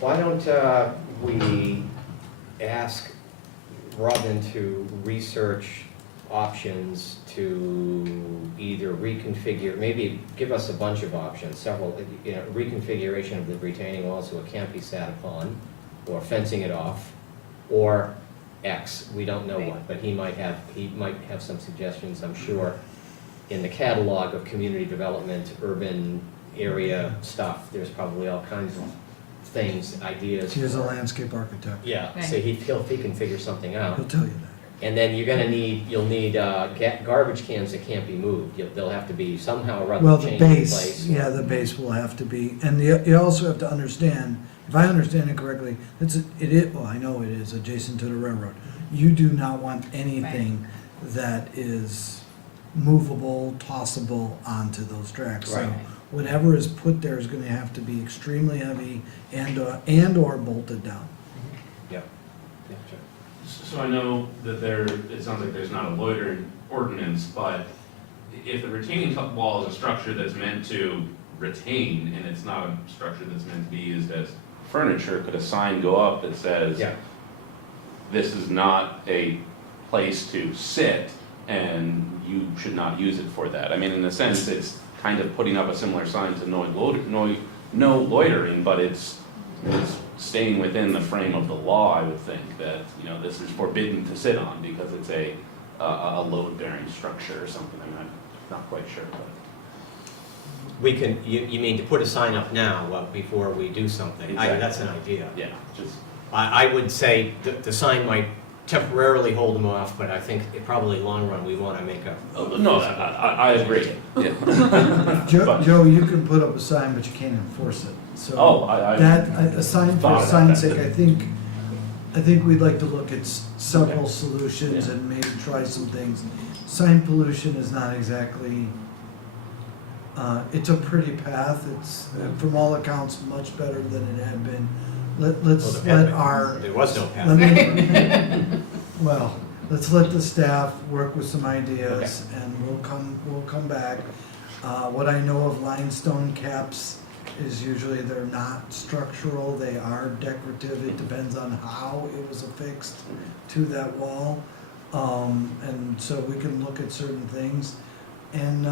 Why don't we ask Robin to research options to either reconfigure, maybe give us a bunch of options, several, reconfiguration of the retaining wall so it can't be sat upon, or fencing it off, or X, we don't know what, but he might have some suggestions, I'm sure, in the catalog of community development, urban area stuff. There's probably all kinds of things, ideas. He is a landscape architect. Yeah, so Right. he can figure something out. He'll tell you that. And then you'll need garbage cans that can't be moved. They'll have to be somehow or Well, other the changed in base, place. yeah, the base will have to be, and you also have to understand, if I understand it correctly, well, I know it is adjacent to the railroad. You do not want anything that is movable, tossable onto those tracks. So Right. whatever is put there is gonna have to be extremely heavy and/or bolted down. Yeah. So I know that it sounds like there's not a loitering ordinance, but if the retaining wall is a structure that's meant to retain, and it's not a structure that's meant to be used as furniture, could a sign go up that says, Yeah. this is not a place to sit, and you should not use it for that? I mean, in a sense, it's kind of putting up a similar sign to no loitering, but it's staying within the frame of the law, I would think, that, this is forbidden to sit on because it's a load-bearing structure or something. I'm not quite sure, but. We can, you mean to put a sign up now, before we do something? Exactly. That's an idea. Yeah, just. I would say the sign might temporarily hold them off, but I think probably long run, we want to make a. No, I agree. Yeah. Joe, you can put up a sign, but you can't enforce it, so. Oh, I A sign for thought a about sign's that. sake, I think we'd like to look at several Okay. solutions Yeah. and maybe try some things. Sign pollution is not exactly, it's a pretty path, it's, from all accounts, much better than it had been. Let's let our, There was no path. let me, well, let's let the staff work with some ideas, and we'll come back. What I know of limestone caps is usually they're not structural, they are decorative, it depends on how it was affixed to that wall. And so we can look at certain things, and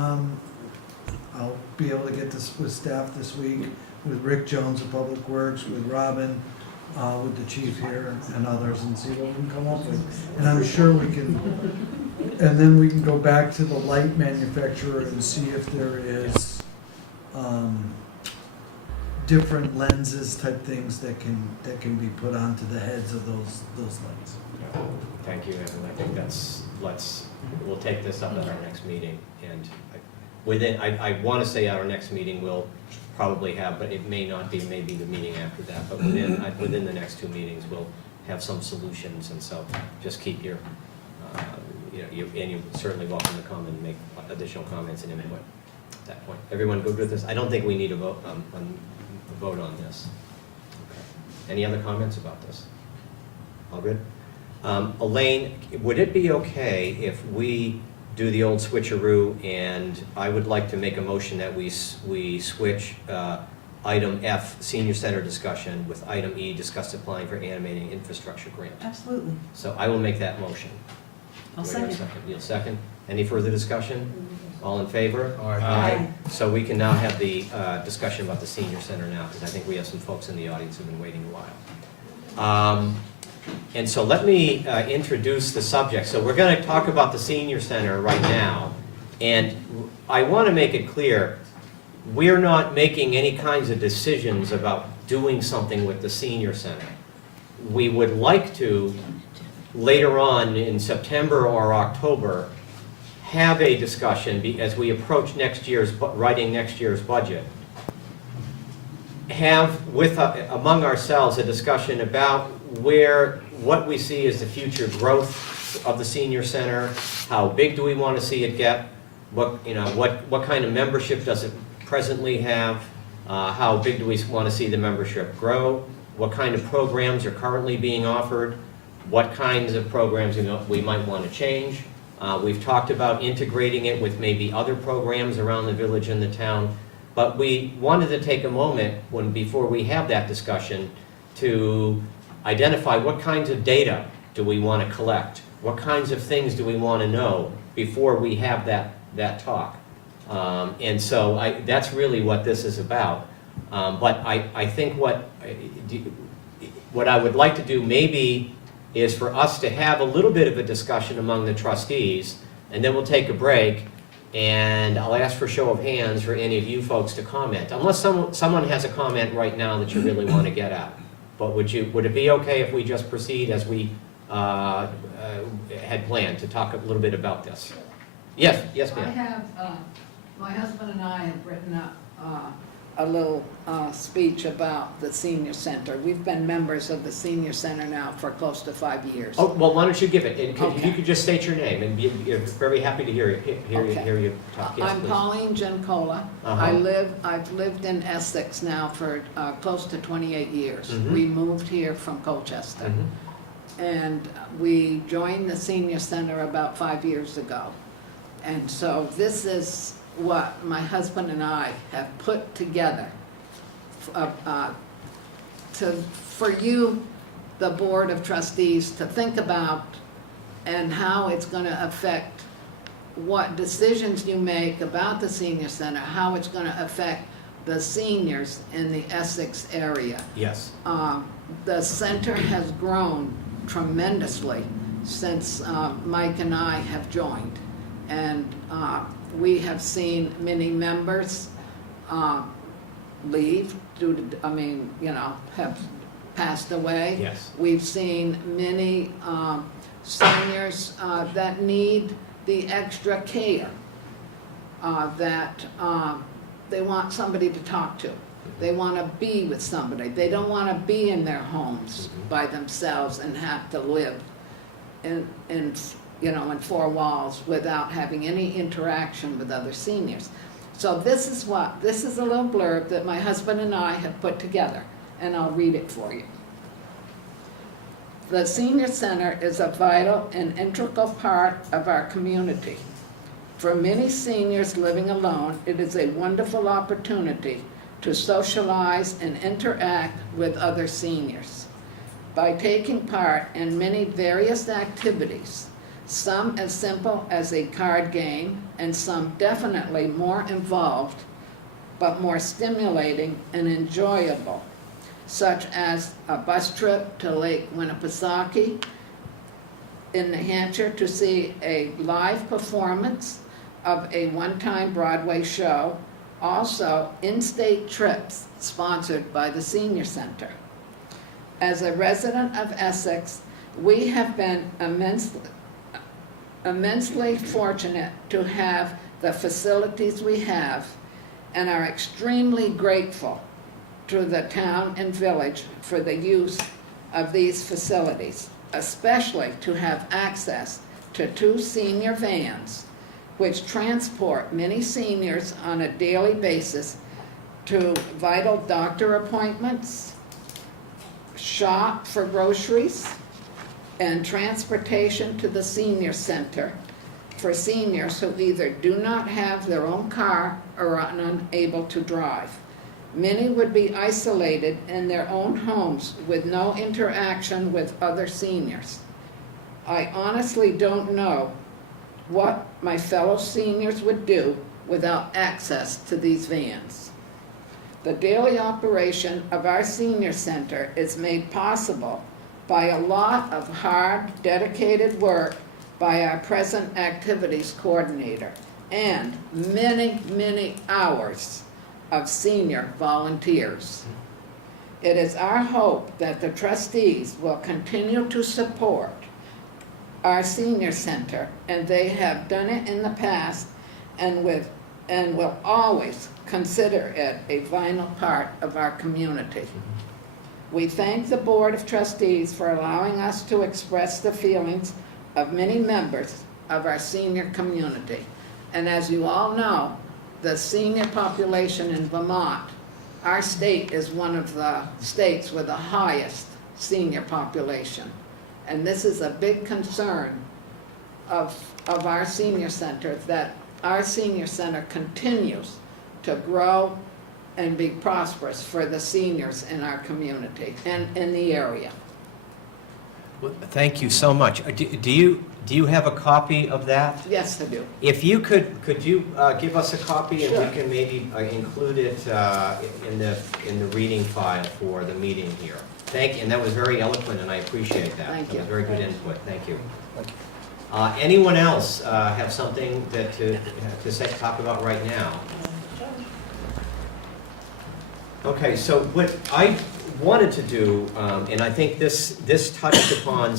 I'll be able to get this with staff this week, with Rick Jones of Public Works, with Robin, with the chief here and others, and see what we can come up with. And I'm sure we can, and then we can go back to the light manufacturer and see if there is different lenses type things that can be put onto the heads of those lights. Thank you, Evan. I think we'll take this up at our next meeting, and I want to say at our next meeting we'll probably have, but it may not be, maybe the meeting after that, but within the next 2 meetings, we'll have some solutions, and so just keep your, and you're certainly welcome to come and make additional comments and input at that point. Everyone good with this? I don't think we need a vote on this. Okay. Any other comments about this? All good? Elaine, would it be okay if we do the old switcheroo, and I would like to make a motion that we switch item F, senior center discussion, with item E, discuss applying for animating infrastructure grant. Absolutely. So I will make that motion. I'll Do I hear a second. You'll second? Any further discussion? All in favor? Aye. So we can now have the discussion about the senior center now, because I think we have some folks in the audience who've been waiting a while. And so let me introduce the subject. So we're going to talk about the senior center right now. And I want to make it clear, we're not making any kinds of decisions about doing something with the senior center. We would like to, later on in September or October, have a discussion as we approach writing next year's budget. Have among ourselves a discussion about what we see as the future growth of the senior center, how big do we want to see it get, what kind of membership does it presently have, how big do we want to see the membership grow, what kind of programs are currently being offered, what kinds of programs we might want to change. We've talked about integrating it with maybe other programs around the village and the town, but we wanted to take a moment before we have that discussion to identify what kinds of data do we want to collect, what kinds of things do we want to know before we have that talk. And so that's really what this is about. But I think what I would like to do maybe is for us to have a little bit of a discussion among the trustees, and then we'll take a break, and I'll ask for show of hands for any of you folks to comment, unless someone has a comment right now that you really want to get at. But would it be okay if we just proceed as we had planned to talk a little bit about this? Yes, ma'am. My husband and I have written a little speech about the senior center. We've been members of the senior center now for close to 5 years. Oh, well, why don't you give it? And Okay. you could just state your name, and you're very happy to hear you talk. Yes, I'm please. Pauline Giancola. Uh-huh. I've lived in Essex now for close to 28 years. Mhm. We moved here from Colchester. Mhm. And we joined the senior center about 5 years ago. And so this is what my husband and I have put together for you, the Board of Trustees, to think about, and how it's going to affect what decisions you make about the senior center, how it's going to affect the seniors in the Essex area. Yes. The center has grown tremendously since Mike and I have joined. And we have seen many members leave have passed away. Yes. We've seen many seniors that need the extra care, that they want somebody to talk to. They want to be with somebody. They don't want to be in their homes by themselves and have to live in 4 walls without having any interaction with other seniors. So this is a little blurb that my husband and I have put together, and I'll read it for you. The senior center is a vital and integral part of our community. For many seniors living alone, it is a wonderful opportunity to socialize and interact with other seniors. By taking part in many various activities, some as simple as a card game and some definitely more involved, but more stimulating and enjoyable, such as a bus trip to Lake Winnipesaukee in New Hampshire to see a live performance of a one-time Broadway show, also in-state trips sponsored by the Senior Center. As a resident of Essex, we have been immensely fortunate to have the facilities we have and are extremely grateful to the town and village for the use of these facilities, especially to have access to 2 senior vans which transport many seniors on a daily basis to vital doctor appointments, shop for groceries, and transportation to the senior center for seniors who either do not have their own car or are unable to drive. Many would be isolated in their own homes with no interaction with other seniors. I honestly don't know what my fellow seniors would do without access to these vans. The daily operation of our senior center is made possible by a lot of hard, dedicated work by our present activities coordinator and many, many hours of senior volunteers. It is our hope that the trustees will continue to support our senior center, and they have done it in the past and will always consider it a vital part of our community. We thank the Board of Trustees for allowing us to express the feelings of many members of our senior community. And as you all know, the senior population in Vermont, our state is one of the states with the highest senior population. And this is a big concern of our senior center, that our senior center continues to grow and be prosperous for the seniors in our community and in the area. Well, thank you so much. Do you have a copy of that? Yes, I do. If you could you give us a copy, and Sure. we can maybe include it in the reading file for the meeting here. Thank you, and that was very eloquent, and I appreciate that. Thank That you. was very good input. Thank you. Anyone else have something that to say, talk about right now? Okay, so what I wanted to do, and I think this touched upon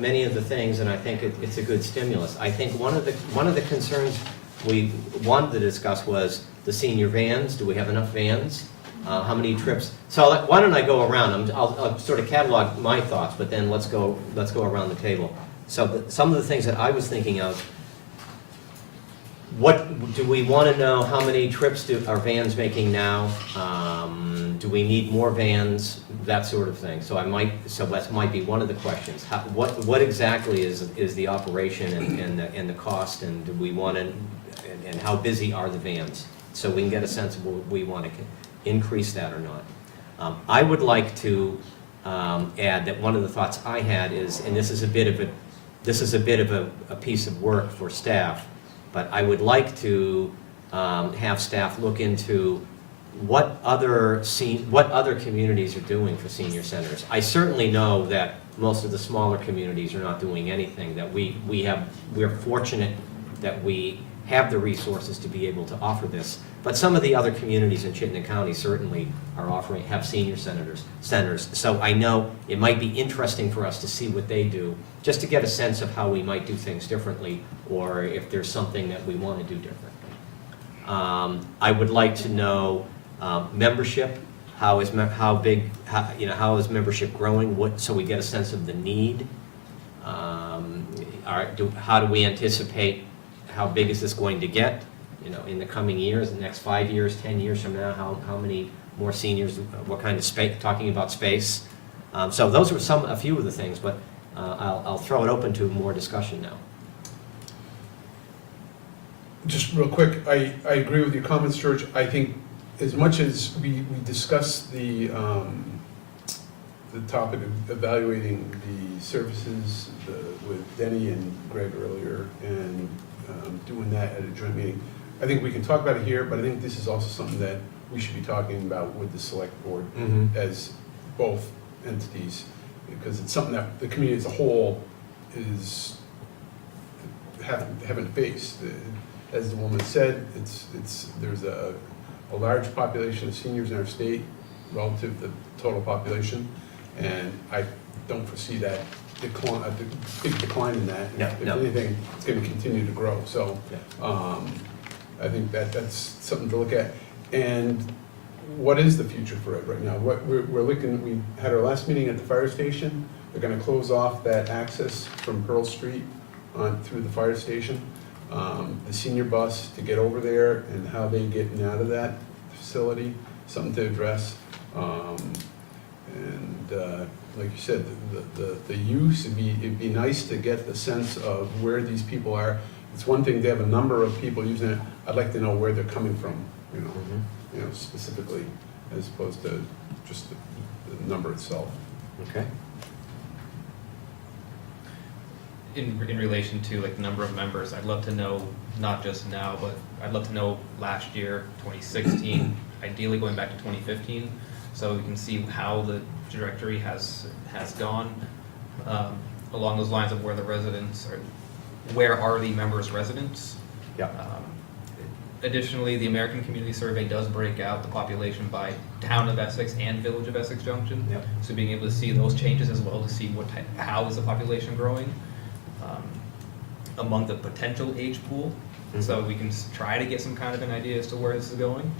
many of the things, and I think it's a good stimulus. I think one of the concerns we wanted to discuss was the senior vans. Do we have enough vans? How many trips? So why don't I go around? I'll sort of catalog my thoughts, but then let's go around the table. So some of the things that I was thinking of. What do we want to know? How many trips are vans making now? Do we need more vans? That sort of thing. So that might be one of the questions. What exactly is the operation and the cost, and do we want to, and how busy are the vans? So we can get a sense of whether we want to increase that or not. I would like to add that one of the thoughts I had is, and this is a bit of a piece of work for staff. But I would like to have staff look into what other communities are doing for senior centers. I certainly know that most of the smaller communities are not doing anything. That we're fortunate that we have the resources to be able to offer this. But some of the other communities in Chittenden County certainly have senior centers. So I know it might be interesting for us to see what they do, just to get a sense of how we might do things differently, or if there's something that we want to do differently. I would like to know membership. How is membership growing? So we get a sense of the need. How do we anticipate? How big is this going to get? In the coming years, the next 5 years, 10 years from now, how many more seniors? What kind of space? Talking about space. So those were a few of the things, but I'll throw it open to more discussion now. Just real quick, I agree with your comments, George. I think as much as we discussed the topic of evaluating the services with Denny and Greg earlier and doing that at a joint meeting, I think we can talk about it here, but I think this is also something that we should be talking about with the select board as both entities, because it's something that the community as a whole is haven't faced. As the woman said, there's a large population of seniors in our state relative to the total population, and I don't foresee that decline, a big decline in that. No, If no. anything, it's going to continue to grow. So I think that's something to look at. And what is the future for it right now? We're looking. We had our last meeting at the fire station. They're going to close off that access from Pearl Street on through the fire station. The senior bus to get over there and how they get in and out of that facility, something to address. Like you said, the use, it'd be nice to get the sense of where these people are. It's one thing to have a number of people using it. I'd like to know where they're coming from, you know, specifically, as opposed to just the number itself. Okay. In relation to like the number of members, I'd love to know, not just now, but I'd love to know last year, 2016, ideally going back to 2015, so we can see how the trajectory has gone along those lines of where the residents are, where are the members' residents. Yeah. Additionally, the American Community Survey does break out the population by town of Essex and village of Essex Junction. Yep. So being able to see those changes as well, to see how is the population growing among the potential age pool. So we can try to get some kind of an idea as to where this is going.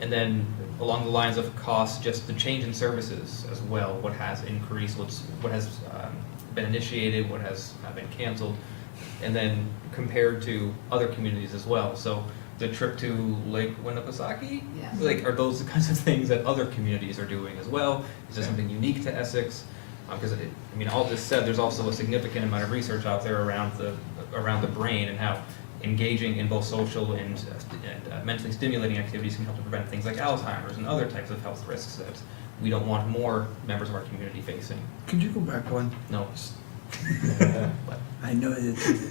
And then along the lines of cost, just the change in services as well, what has increased, what has been initiated, what has been canceled, and then compared to other communities as well. So the trip to Lake Winnipesaukee, Yes. like, are those the kinds of things that other communities are doing as well? Is there something unique to Essex? Because I mean, all this said, there's also a significant amount of research out there around the brain and how engaging in both social and mentally stimulating activities can help to prevent things like Alzheimer's and other types of health risks that we don't want more members of our community facing. Could you go back one? No. I know that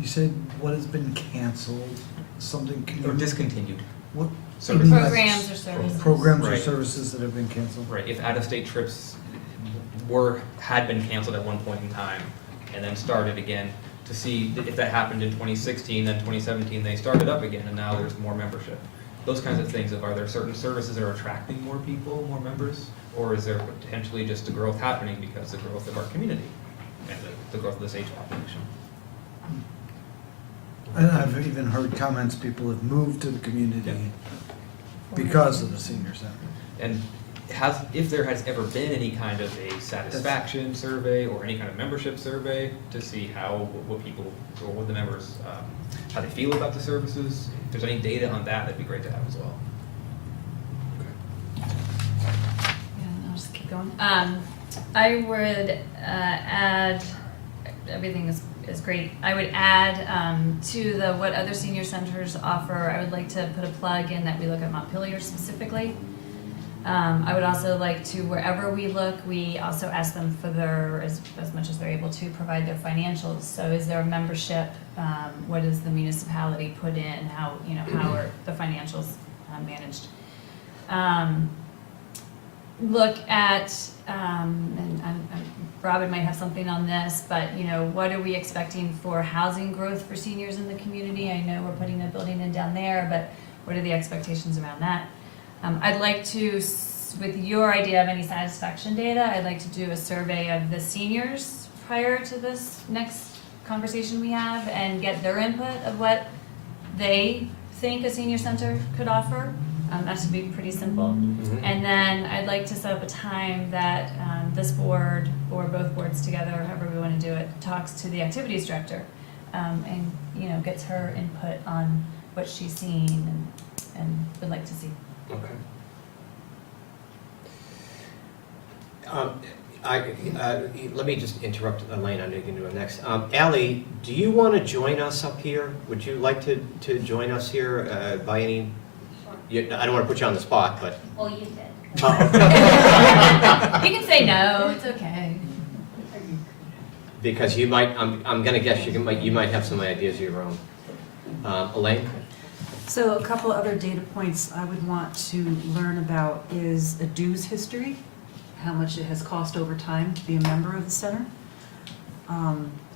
you said what has been canceled, something. Or discontinued. What? Services. Programs or services. Programs or Right. services that have been canceled. Right, if out-of-state trips had been canceled at one point in time and then started again, to see if that happened in 2016, then 2017 they started up again and now there's more membership. Those kinds of things, are there certain services that are attracting more people, more members, or is there potentially just a growth happening because the growth of our community and the growth of this age population? And I've even heard comments, people have moved to the community because of the senior center. And if there has ever been any kind of a satisfaction survey or any kind of membership survey to see what people, or what the members, how they feel about the services, if there's any data on that, that'd be great to have as well. Yeah, I'll just keep going. I would add, everything is great. I would add to the what other senior centers offer, I would like to put a plug in that we look at Montpelier specifically. I would also like to, wherever we look, we also ask them for their, as much as they're able to, provide their financials. So is there a membership? What does the municipality put in? How are the financials managed? Look at, and Robin might have something on this, but what are we expecting for housing growth for seniors in the community? I know we're putting a building in down there, but what are the expectations around that? I'd like to, with your idea of any satisfaction data, I'd like to do a survey of the seniors prior to this next conversation we have and get their input of what they think a senior center could offer. That should be pretty simple. And then I'd like to set up a time that this board or both boards together, however we want to do it, talks to the activities director and gets her input on what she's seen and would like to see. Okay. Let me just interrupt Elaine, I'm going to do it next. Ally, do you want to join us up here? Would you like to join us here by any, I don't want to put you on the spot, but. Well, you did. Oh, You can say no, it's okay. because you might, I'm going to guess you might have some ideas of your own. Elaine? So a couple other data points I would want to learn about is a dues history, how much it has cost over time to be a member of the center.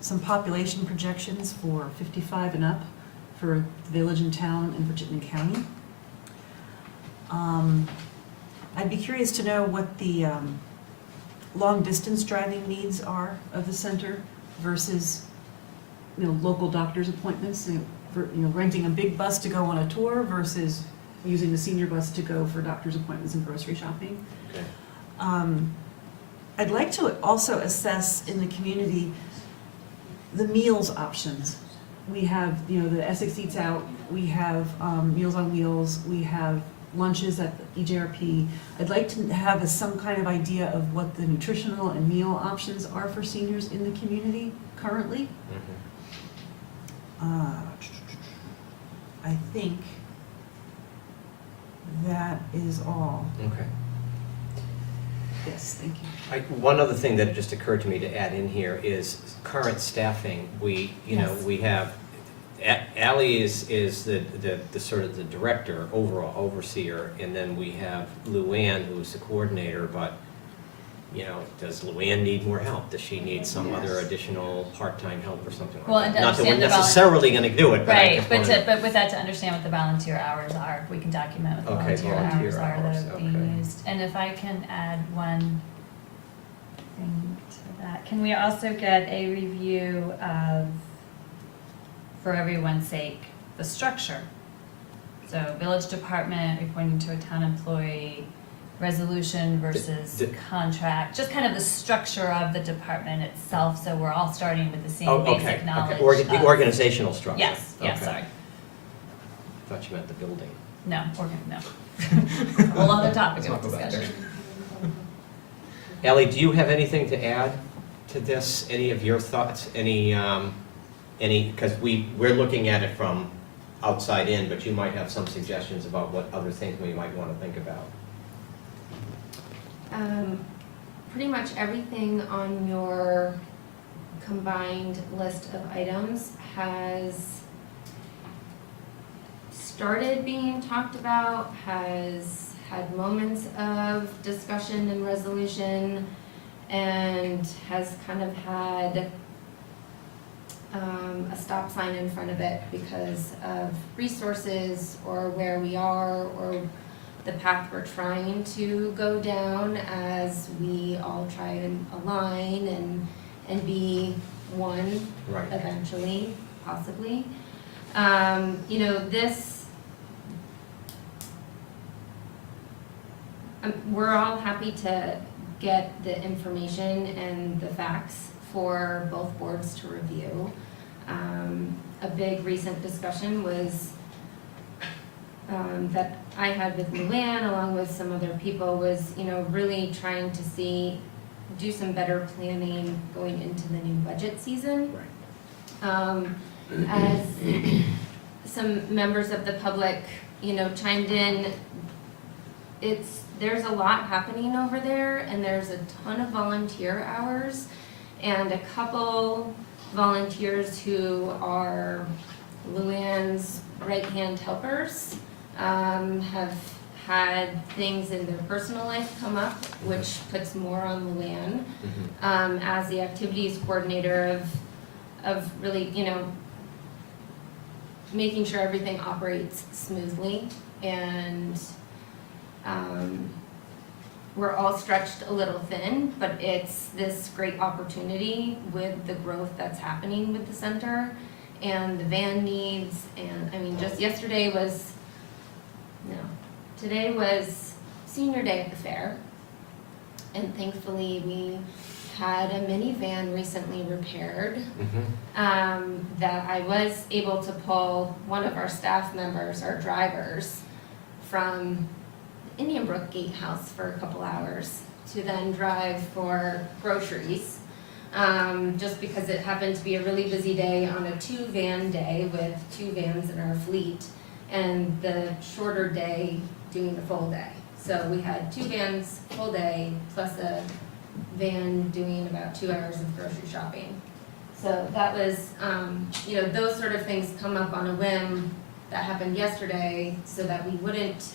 Some population projections for 55 and up for the village and town in Chittenden County. I'd be curious to know what the long-distance driving needs are of the center versus, local doctor's appointments, for, renting a big bus to go on a tour versus using the senior bus to go for doctor's appointments and grocery shopping. Okay. I'd like to also assess in the community the meals options. We have, the Essex Eats Out, we have Meals on Wheels, we have lunches at the EJRP. I'd like to have some kind of idea of what the nutritional and meal options are for seniors in the community currently. I think that is all. Okay. Yes, thank you. One other thing that just occurred to me to add in here is current staffing. We, Yes. we have, Ally is the sort of the director, overall overseer, and then we have Luann, who's the coordinator, but, does Luann need more help? Does she need some other additional part-time help or something like that? Well, and to Not that we're understand the necessarily gonna do it, but I Right, just but wanna- but with that, to understand what the volunteer hours are, we can document what the Okay, volunteer volunteer hours are that hours, are being okay. used. And if I can add one thing to that, can we also get a review of, for everyone's sake, the structure? So village department reporting to a town employee, resolution versus The- contract, just kind of the structure of the department itself, so we're all starting with the same Oh, okay, basic knowledge okay. The of- organizational structure. Yes, Okay. sorry. Thought you meant the building. No, no. A whole other topic Let's of not go back discussion. Ally, do you have anything to add to this? Any of your thoughts? Any, because we're looking at it from outside in, but you might have some suggestions about what other things we might want to think about. Pretty much everything on your combined list of items has started being talked about, has had moments of discussion and resolution, and has kind of had a stop sign in front of it because of resources or where we are or the path we're trying to go down as we all try and align and be one Right. eventually, possibly. This, we're all happy to get the information and the facts for both boards to review. A big recent discussion was that I had with Luann, along with some other people, was, really trying to do some better planning going into the new budget season. As some members of the public, chimed in, there's a lot happening over there, and there's a ton of volunteer hours, and a couple volunteers who are Luann's right-hand helpers have had things in their personal life come up, which puts more on Luann as the activities coordinator of really, making sure everything operates smoothly. And we're all stretched a little thin, but it's this great opportunity with the growth that's happening with the center and the van needs. And just today was senior day at the fair. And thankfully we had a minivan recently repaired that I was able to pull one of our staff members, our drivers, from Indian Brook Gatehouse for a couple hours to then drive for groceries. Just because it happened to be a really busy day on a 2-van day with 2 vans in our fleet, and the shorter day doing the full day. So we had 2 vans full day plus a van doing about 2 hours of grocery shopping. So that was, those sort of things come up on a whim that happened yesterday, so that we wouldn't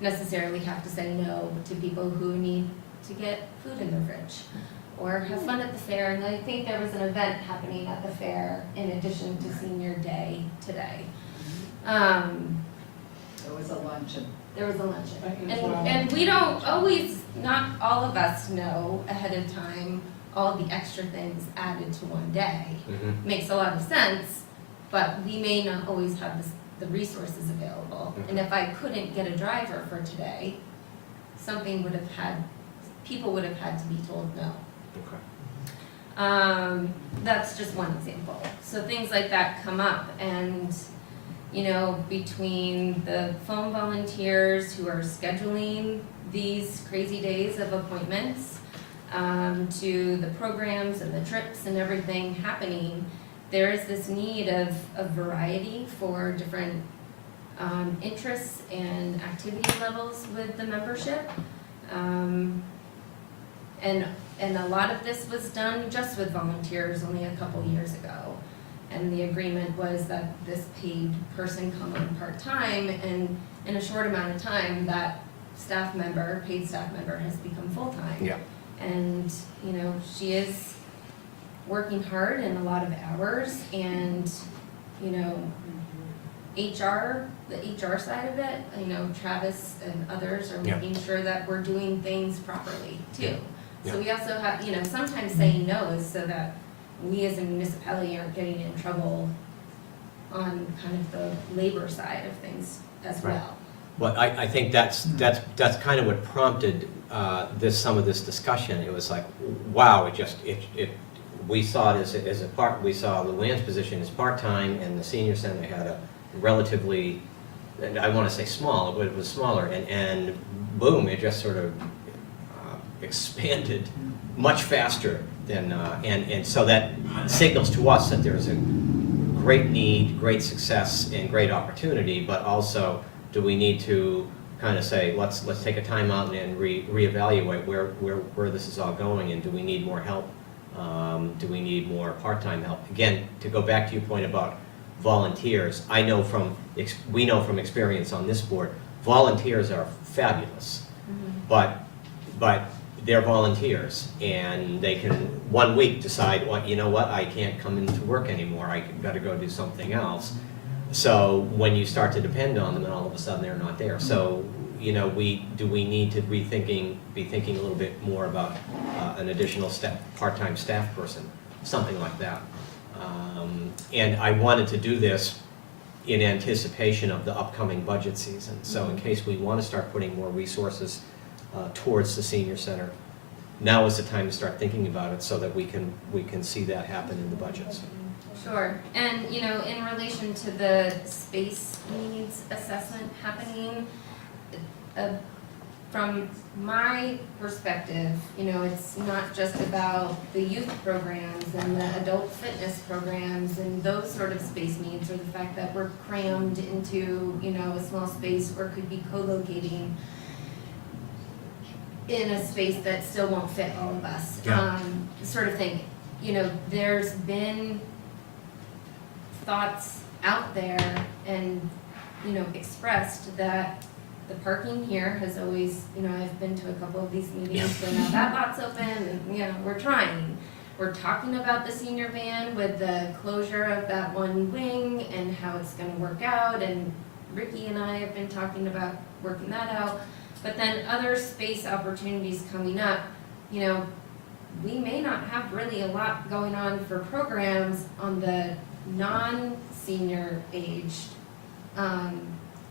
necessarily have to say no to people who need to get food in their fridge or have fun at the fair. And I think there was an event happening at the fair in addition to senior day today. There was a luncheon. There was a luncheon. As well. And we don't always, not all of us know ahead of time all the extra things added to one day. Makes a lot of sense, but we may not always have the resources available. And if I couldn't get a driver for today, people would have had to be told no. That's just one example. So things like that come up, and between the phone volunteers who are scheduling these crazy days of appointments, to the programs and the trips and everything happening, there is this need of variety for different interests and activity levels with the membership. And a lot of this was done just with volunteers only a couple years ago. And the agreement was that this paid person come on part-time, and in a short amount of time, that paid staff member has become full-time. Yeah. And, she is working hard and a lot of hours, and, the HR side of it, Travis and others are Yeah. making sure that we're doing things properly too. Yeah. So we also have, sometimes saying no is so that we as a municipality aren't getting in trouble on kind of the labor side of things as Right. well. Well, I think that's kind of what prompted some of this discussion. It was like, wow, we saw it as a part, we saw Luann's position as part-time, and the senior center had a relatively, I want to say small, but it was smaller, and boom, it just sort of expanded much faster than, and so that signals to us that there's a great need, great success, and great opportunity, but also, do we need to kind of say, let's take a time out and reevaluate where this is all going, and do we need more help? Do we need more part-time help? Again, to go back to your point about volunteers, we know from experience on this board, volunteers are fabulous, but they're volunteers, and they can one week decide, well, you know what, I can't come into work anymore, I gotta go do something else. So when you start to depend on them, and all of a sudden they're not there. So, do we need to be thinking a little bit more about an additional part-time staff person, something like that. And I wanted to do this in anticipation of the upcoming budget season. So in case we want to start putting more resources towards the senior center, now is the time to start thinking about it, so that we can see that happen in the budgets. Sure, and in relation to the space needs assessment happening, from my perspective, it's not just about the youth programs and the adult fitness programs and those sort of space needs, or the fact that we're crammed into, a small space, or could be co-locating in a space that still won't fit all of us. Yeah. Sort of thing. There's been thoughts out there and, expressed that the parking here has always, I've been to a couple of these meetings, so now that lot's open, and, we're trying. We're talking about the senior van with the closure of that one wing and how it's gonna work out, and Ricky and I have been talking about working that out. But then other space opportunities coming up, we may not have really a lot going on for programs on the non-senior aged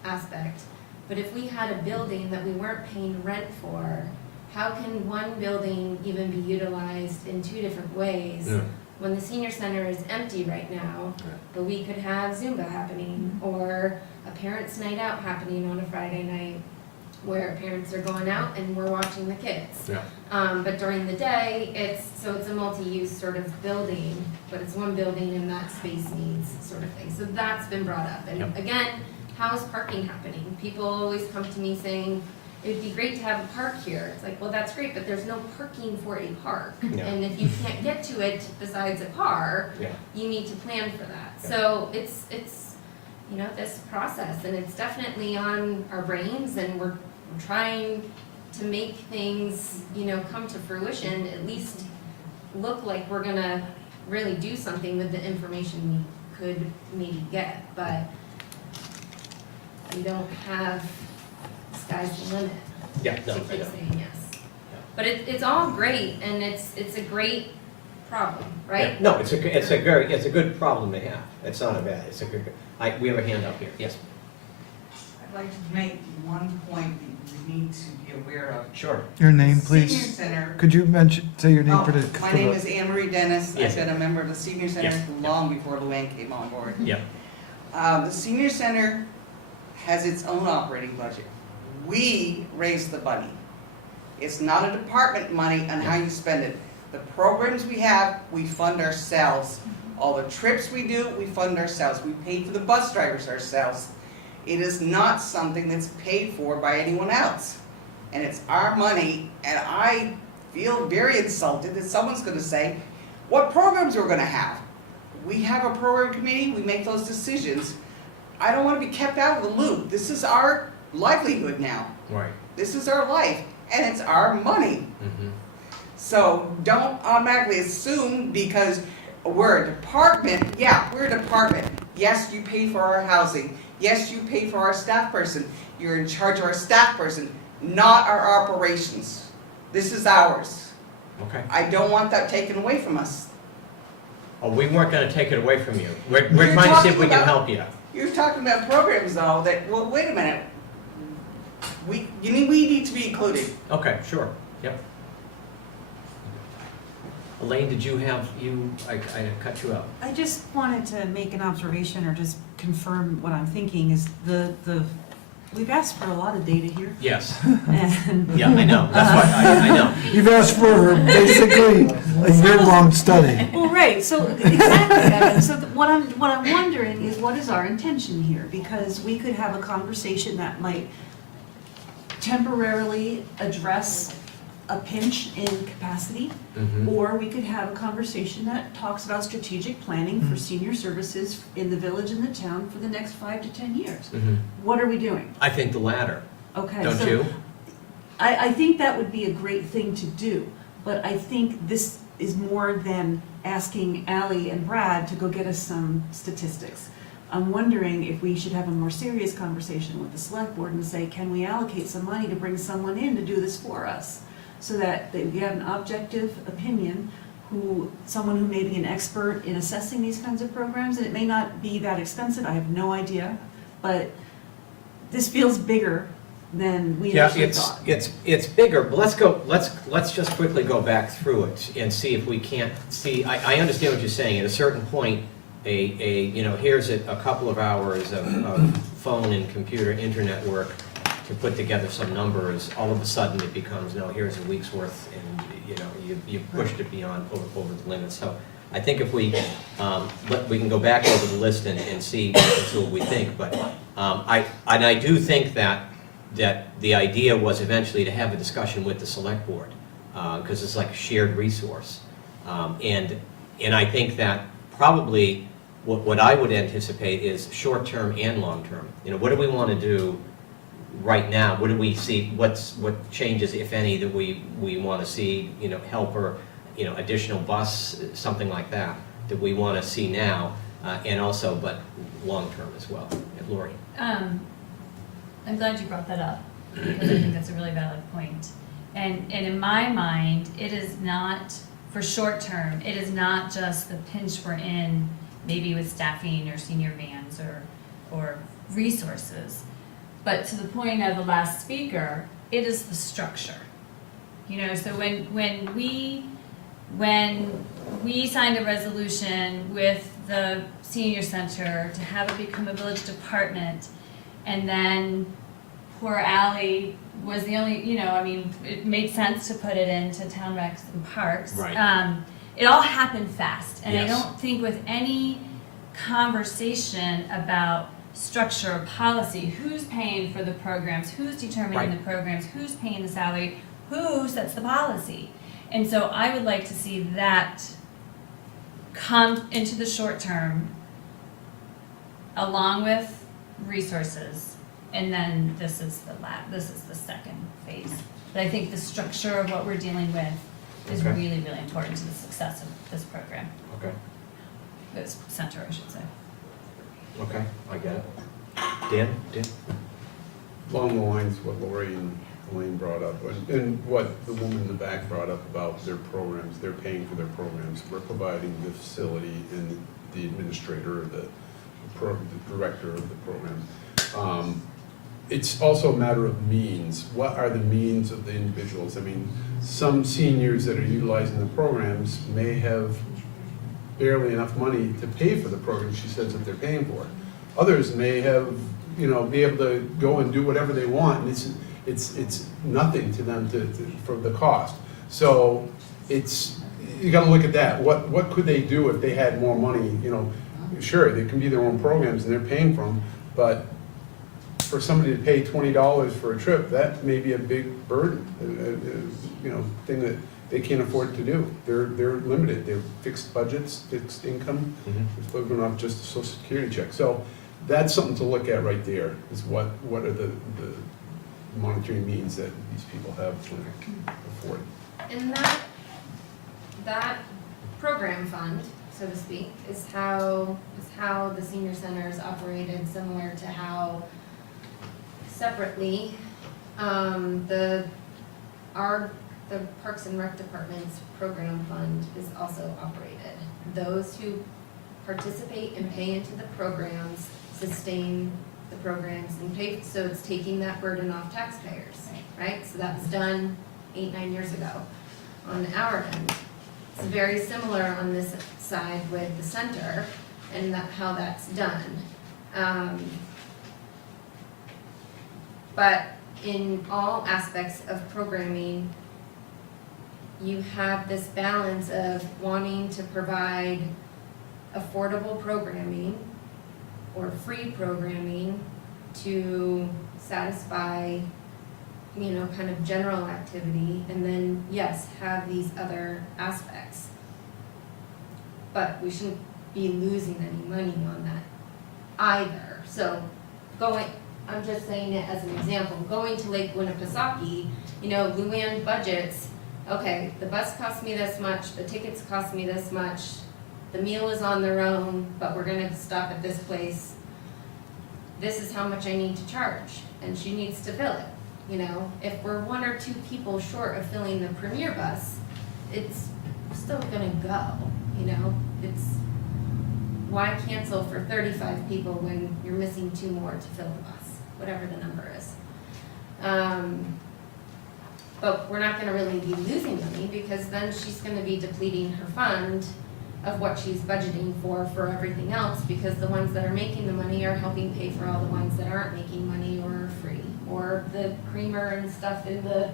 aspect. But if we had a building that we weren't paying rent for, how can one building even be utilized in 2 different ways? Yeah. When the senior center is empty right now, but we could have Zumba happening, or a parents' night out happening on a Friday night, where parents are going out and we're watching the kids. Yeah. But during the day, it's a multi-use sort of building, but it's one building and that space needs sort of thing. So that's been brought up. And Yep. again, how is parking happening? People always come to me saying, it'd be great to have a park here. It's like, well, that's great, but there's no parking for a park. Yeah. And if you can't get to it besides a car, Yeah. you need to plan for that. Yeah. So it's, you know, this process, and it's definitely on our brains, and we're trying to make things, you know, come to fruition, at least look like we're gonna really do something with the information we could maybe get, but we don't have sky's the limit Yeah, to no, I keep know. saying yes. But it's all great, and it's a great problem, right? Yeah. No, it's a good problem to have. It's not a bad, it's a good, we have a hand up here. Yes. I'd like to make one point that you need to be aware of. Sure. Your name, Senior please? Center. Could you say your name Oh, for the? my name is Anne Marie Dennis. Yes. I've been a member of the Senior Center Yes. long before Luann came on board. Yeah. The Senior Center has its own operating budget. We raise the money. It's not a department money on how you spend it. The programs we have, we fund ourselves. All the trips we do, we fund ourselves. We pay for the bus drivers ourselves. It is not something that's paid for by anyone else. And it's our money, and I feel very insulted that someone's gonna say, what programs we're gonna have. We have a program committee, we make those decisions. I don't wanna be kept out of the loop. This is our livelihood now. Right. This is our life, and it's our money. Mm-hmm. So don't automatically assume because we're a department, yeah, we're a department. Yes, you pay for our housing. Yes, you pay for our staff person. You're in charge of our staff person, not our operations. This is ours. Okay. I don't want that taken away from us. Oh, we weren't gonna take it away from you. We're You're trying to see if talking we can about- help you. You're talking about programs though that, well, wait a minute. We need to be included. Okay, sure, yep. Elaine, did you have, I cut you out. I just wanted to make an observation or just confirm what I'm thinking is we've asked for a lot of data here. Yes, And yeah, I know, that's why, I know. You've asked for basically a year-long study. Well, right, so exactly, Evan. So what I'm wondering is what is our intention here? Because we could have a conversation that might temporarily address a pinch in capacity, Mhm. or we could have a conversation that talks about strategic planning for senior services in the village and the town for the next 5 to 10 years. Mhm. What are we doing? I think the latter, Okay, don't so you? I think that would be a great thing to do, but I think this is more than asking Ally and Brad to go get us some statistics. I'm wondering if we should have a more serious conversation with the select board and say, can we allocate some money to bring someone in to do this for us? So that we have an objective opinion, someone who may be an expert in assessing these kinds of programs, and it may not be that expensive, I have no idea, but this feels bigger than we Yeah, initially thought. it's bigger, but let's just quickly go back through it and see if we can't see, I understand what you're saying, at a certain point, here's a couple of hours of phone and computer internet work to put together some numbers, all of a sudden it becomes, no, here's a week's worth, and, you've pushed it beyond, over the limit. So I think if we can go back over the list and see what we think, but I do think that the idea was eventually to have a discussion with the select board, because it's like a shared resource. And I think that probably what I would anticipate is short-term and long-term. What do we want to do right now? What do we see, what changes, if any, that we want to see, help or, additional bus, something like that we want to see now, and also, but long-term as well. Lori? I'm glad you brought that up, because I think that's a really valid point. And in my mind, it is not, for short term, it is not just the pinch we're in, maybe with staffing or senior vans or resources. But to the point of the last speaker, it is the structure. So when we signed a resolution with the senior center to have it become a village department, and then poor Ally was the only, you know, I mean, it made sense to put it into town recs and parks. Right. It all happened fast, and I Yes. don't think with any conversation about structure or policy, who's paying for the programs, who's determining Right. the programs, who's paying the salary, who sets the policy. And so I would like to see that come into the short term along with resources, and then this is the second phase. But I think the structure of what we're dealing with is Okay. really, really important to the success of this program, Okay, this center, I should say. okay, I get it. Dan? Along the lines of what Lori and Elaine brought up, and what the woman in the back brought up about their programs, they're paying for their programs. We're providing the facility and the administrator, or the director of the program. It's also a matter of means. What are the means of the individuals? I mean, some seniors that are utilizing the programs may have barely enough money to pay for the program she says that they're paying for. Others may have, you know, be able to go and do whatever they want, and it's nothing to them for the cost. So you gotta look at that. What could they do if they had more money? You know, sure, they can be their own programs and they're paying for them, but for somebody to pay $20 for a trip, that may be a big burden, you know, thing that they can't afford to do. They're limited, they're fixed budgets, fixed income, they're living off just a social security check. So that's something to look at right there, is what are the monitoring means that these people have to afford. And that program fund, so to speak, is how the senior center is operated, similar to how separately the Parks and Rec Department's program fund is also operated. Those who participate and pay into the programs sustain the programs and pay, so it's taking that burden off taxpayers, right? So that was done 8-9 years ago on our end. It's very similar on this side with the center and how that's done. But in all aspects of programming, you have this balance of wanting to provide affordable programming or free programming to satisfy, you know, kind of general activity, and then, yes, have these other aspects. But we shouldn't be losing any money on that either. So I'm just saying it as an example, going to Lake Winnipesaukee, you know, Luann budgets, okay, the bus cost me this much, the tickets cost me this much, the meal is on their own, but we're gonna stop at this place. This is how much I need to charge, and she needs to fill it, you know? If we're 1 or 2 people short of filling the Premier bus, it's still gonna go, you know? Why cancel for 35 people when you're missing 2 more to fill the bus, whatever the number is. But we're not gonna really be losing money, because then she's gonna be depleting her fund of what she's budgeting for everything else, because the ones that are making the money are helping pay for all the ones that aren't making money or are free, or the creamer and stuff in the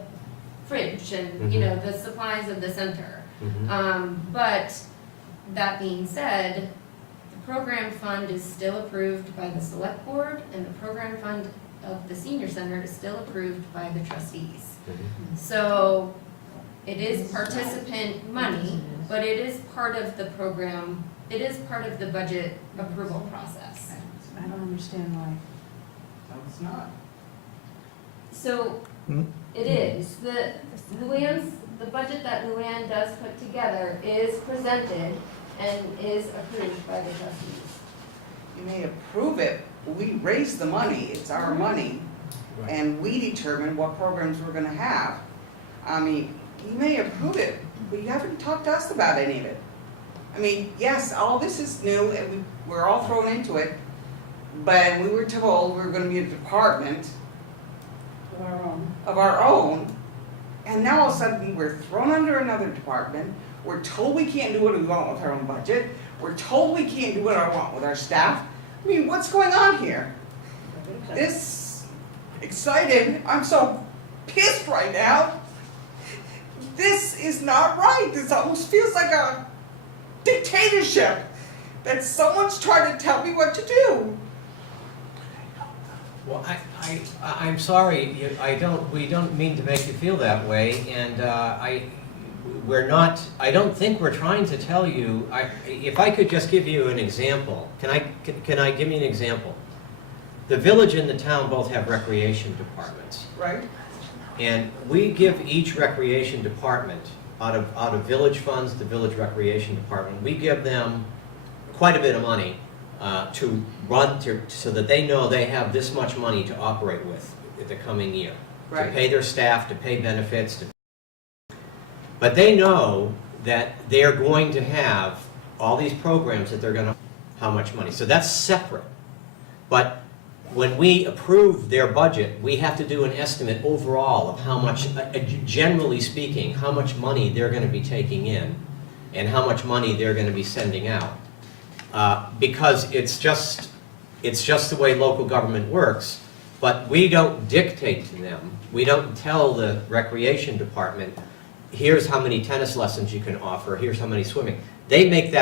fridge and, you know, the supplies of the center. But that being said, the program fund is still approved by the select board, and the program fund of the senior center is still approved by the trustees. So it is participant money, but it is part of the program, it is part of the budget approval process. I don't understand why. No, it's not. So it is, the budget that Luann does put together is presented and is approved by the trustees. You may approve it, but we raise the money, it's our money, and we determine what programs we're gonna have. I mean, you may approve it, but you haven't talked to us about any of it. I mean, yes, all this is new, and we're all thrown into it, but we were told we were gonna be a department of our own, and now all of a sudden, we're thrown under another department. We're told we can't do what we want with our own budget. We're told we can't do what I want with our staff. I mean, what's going on here? This, excited. I'm so pissed right now. This is not right. This almost feels like a dictatorship that someone's trying to tell me what to do. Well, I'm sorry, we don't mean to make you feel that way, and I don't think we're trying to tell you, if I could just give you an example, can I give me an example? The village and the town both have recreation departments, Right? and we give each recreation department, out of village funds, the village recreation department, we give them quite a bit of money to run, so that they know they have this much money to operate with in the coming year. Right. To pay their staff, to pay benefits. But they know that they're going to have all these programs that they're going to, how much money. So that's separate. But when we approve their budget, we have to do an estimate overall of how much, generally speaking, how much money they're going to be taking in and how much money they're going to be sending out. Because it's just the way local government works, but we don't dictate to them. We don't tell the recreation department, here's how many tennis lessons you can offer, here's how many swimming. They make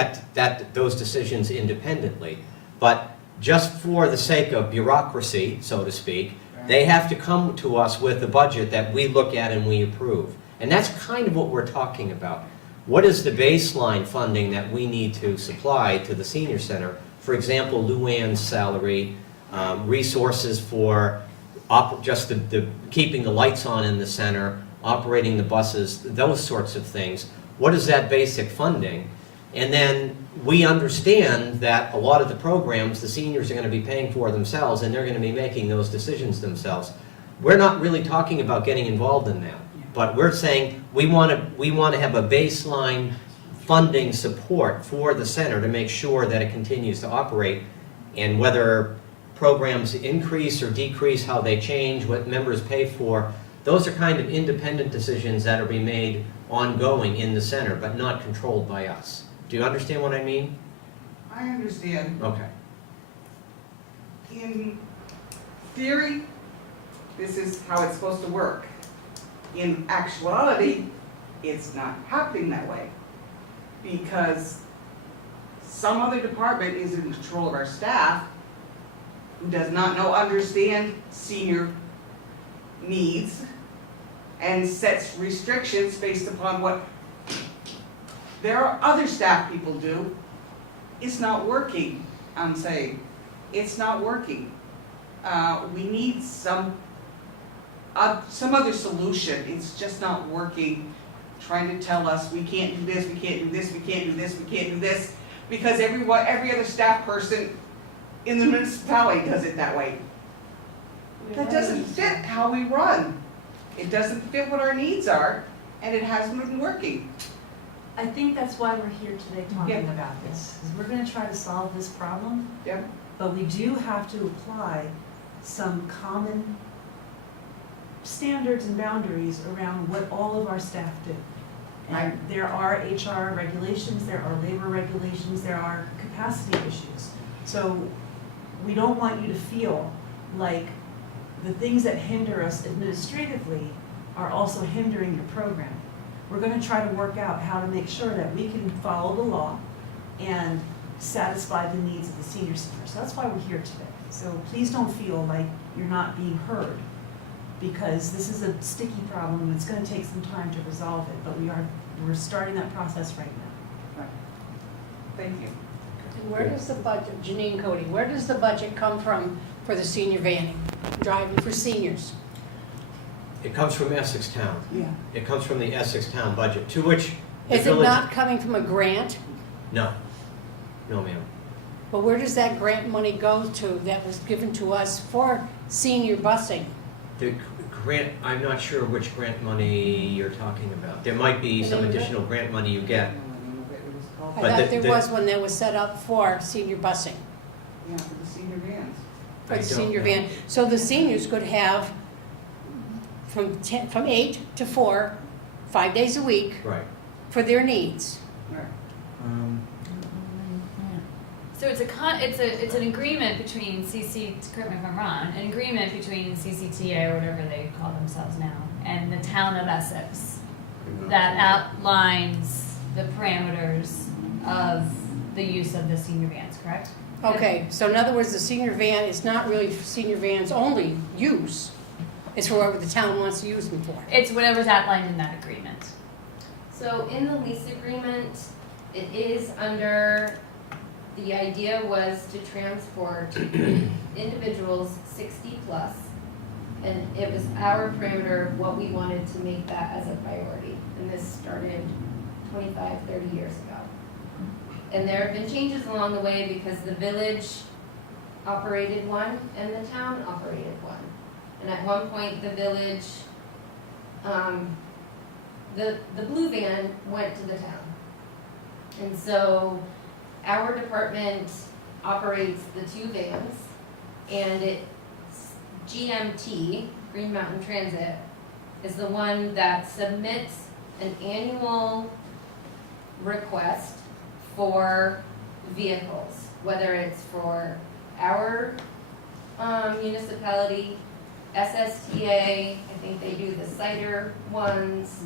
those decisions independently, but just for the sake of bureaucracy, so to speak, they have to come to us with a budget that we look at and we approve. And that's kind of what we're talking about. What is the baseline funding that we need to supply to the senior center? For example, Luann's salary, resources for just the keeping the lights on in the center, operating the buses, those sorts of things. What is that basic funding? And then we understand that a lot of the programs the seniors are going to be paying for themselves, and they're going to be making those decisions themselves. We're not really talking about getting involved in that. But we're saying we want to have a baseline funding support for the center to make sure that it continues to operate, and whether programs increase or decrease, how they change, what members pay for, those are kind of independent decisions that are being made ongoing in the center, but not controlled by us. Do you understand what I mean? I understand. Okay. In theory, this is how it's supposed to work. In actuality, it's not happening that way, because some other department is in control of our staff who does not understand senior needs and sets restrictions based upon what there are other staff people do. It's not working, I'm saying. It's not working. We need some other solution. It's just not working, trying to tell us we can't do this, we can't do this, we can't do this, we can't do this, because every other staff person in the municipality does it that way. That doesn't fit how we run. It doesn't fit what our needs are, and it hasn't been working. I think that's why we're here today talking Yeah. about this, is we're gonna try to solve this problem, Yeah. but we do have to apply some common standards and boundaries around what all of our staff do. And there are HR regulations, there are labor regulations, there are capacity issues. So we don't want you to feel like the things that hinder us administratively are also hindering your program. We're gonna try to work out how to make sure that we can follow the law and satisfy the needs of the senior center. So that's why we're here today. So please don't feel like you're not being heard, because this is a sticky problem and it's gonna take some time to resolve it, but we're starting that process right now. Right. Thank you. And where does the budget, Janine Cody, where does the budget come from for the senior vanning, driving for seniors? It comes from Essex Town. Yeah. It comes from the Essex Town budget, to which the Is it village... not coming from a grant? No. No, ma'am. But where does that grant money go to that was given to us for senior busing? The grant, I'm not sure which grant money you're talking about. There might be some additional grant money you get. I But thought the- there was one that was set up for senior busing, Yeah, for the senior vans. for I the don't senior know. van. So the seniors could have from 8 to 4, 5 days a week Right. for their needs. Right. So it's an agreement between correct me if I'm wrong, an agreement between CCTA or whatever they call themselves now, and the town of Essex that outlines the parameters of the use of the senior vans, correct? Okay, so in other words, the senior van is not really senior vans only use. It's for whatever the town wants to use them for. It's whatever's outlined in that agreement. So in the lease agreement, it is under, the idea was to transport individuals 60 plus, and it was our parameter of what we wanted to make that as a priority. And this started 25, 30 years ago. And there have been changes along the way because the village operated one and the town operated one. And at one point, the village, the blue van went to the town. And so our department operates the two vans, and it's GMT, Green Mountain Transit, is the one that submits an annual request for vehicles, whether it's for our municipality, SSTA, I think they do the cider ones,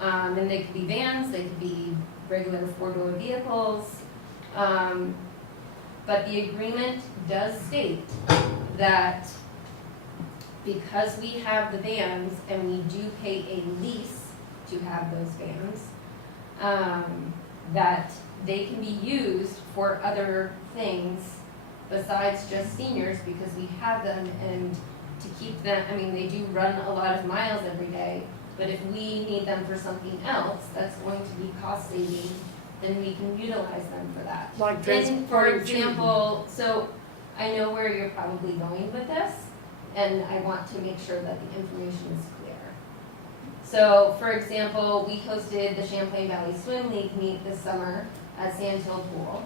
and they could be vans, they could be regular four-door vehicles. But the agreement does state that because we have the vans and we do pay a lease to have those vans, that they can be used for other things besides just seniors, because we have them, and to keep them, I mean, they do run a lot of miles every day, but if we need them for something else that's going to be cost saving, then we can utilize them for that. Like And transporting for children. example, so I know where you're probably going with this, and I want to make sure that the information is clear. So, for example, we hosted the Champlain Valley Swim League meet this summer at Sand Hill Pool,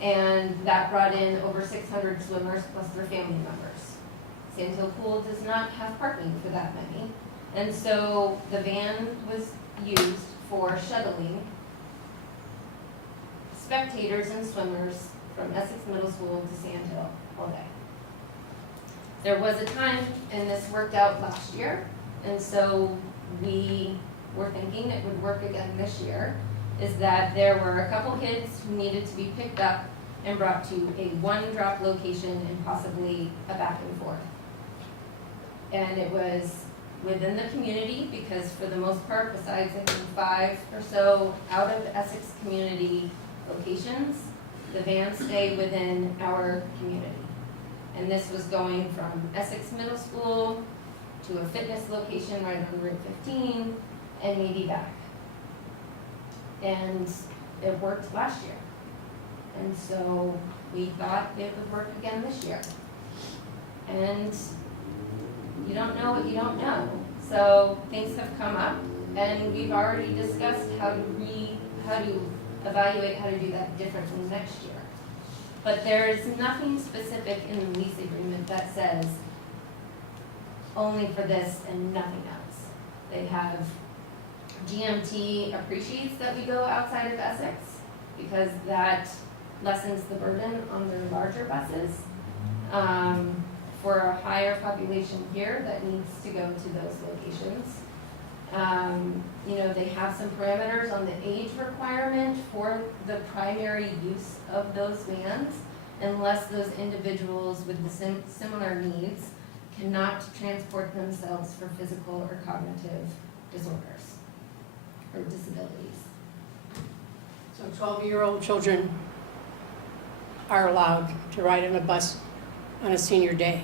and that brought in over 600 swimmers plus their family members. Sand Hill Pool does not have parking for that many, and so the van was used for shuttling spectators and swimmers from Essex Middle School to Sand Hill all day. There was a time, and this worked out last year, and so we were thinking it would work again this year, is that there were a couple kids who needed to be picked up and brought to a one-drop location and possibly a back and forth. And it was within the community, because for the most part, besides I think 5 or so out of Essex community locations, the vans stay within our community. And this was going from Essex Middle School to a fitness location right on Route 15 and maybe back. And it worked last year. And so we thought it would work again this year. And you don't know what you don't know. So things have come up, and we've already discussed how to evaluate how to do that differently next year. But there is nothing specific in the lease agreement that says only for this and nothing else. They have, GMT appreciates that we go outside of Essex because that lessens the burden on their larger buses. For a higher population here that needs to go to those locations. You know, they have some parameters on the age requirement for the primary use of those vans, unless those individuals with the similar needs cannot transport themselves for physical or cognitive disorders or disabilities. So 12-year-old children are allowed to ride on a bus on a senior day.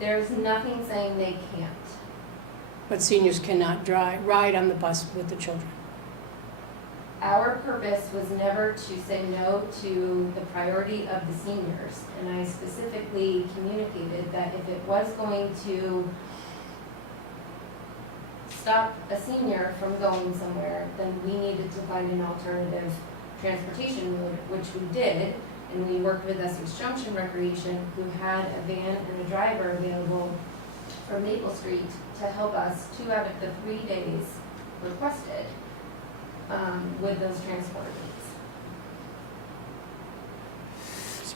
There's nothing saying they can't. But seniors cannot ride on the bus with the children. Our purpose was never to say no to the priority of the seniors, and I specifically communicated that if it was going to stop a senior from going somewhere, then we needed to find an alternative transportation mode, which we did, and we worked with Essex Junction Recreation, who had a van and a driver available from Maple Street to help us 2 out of the 3 days requested with those transport needs.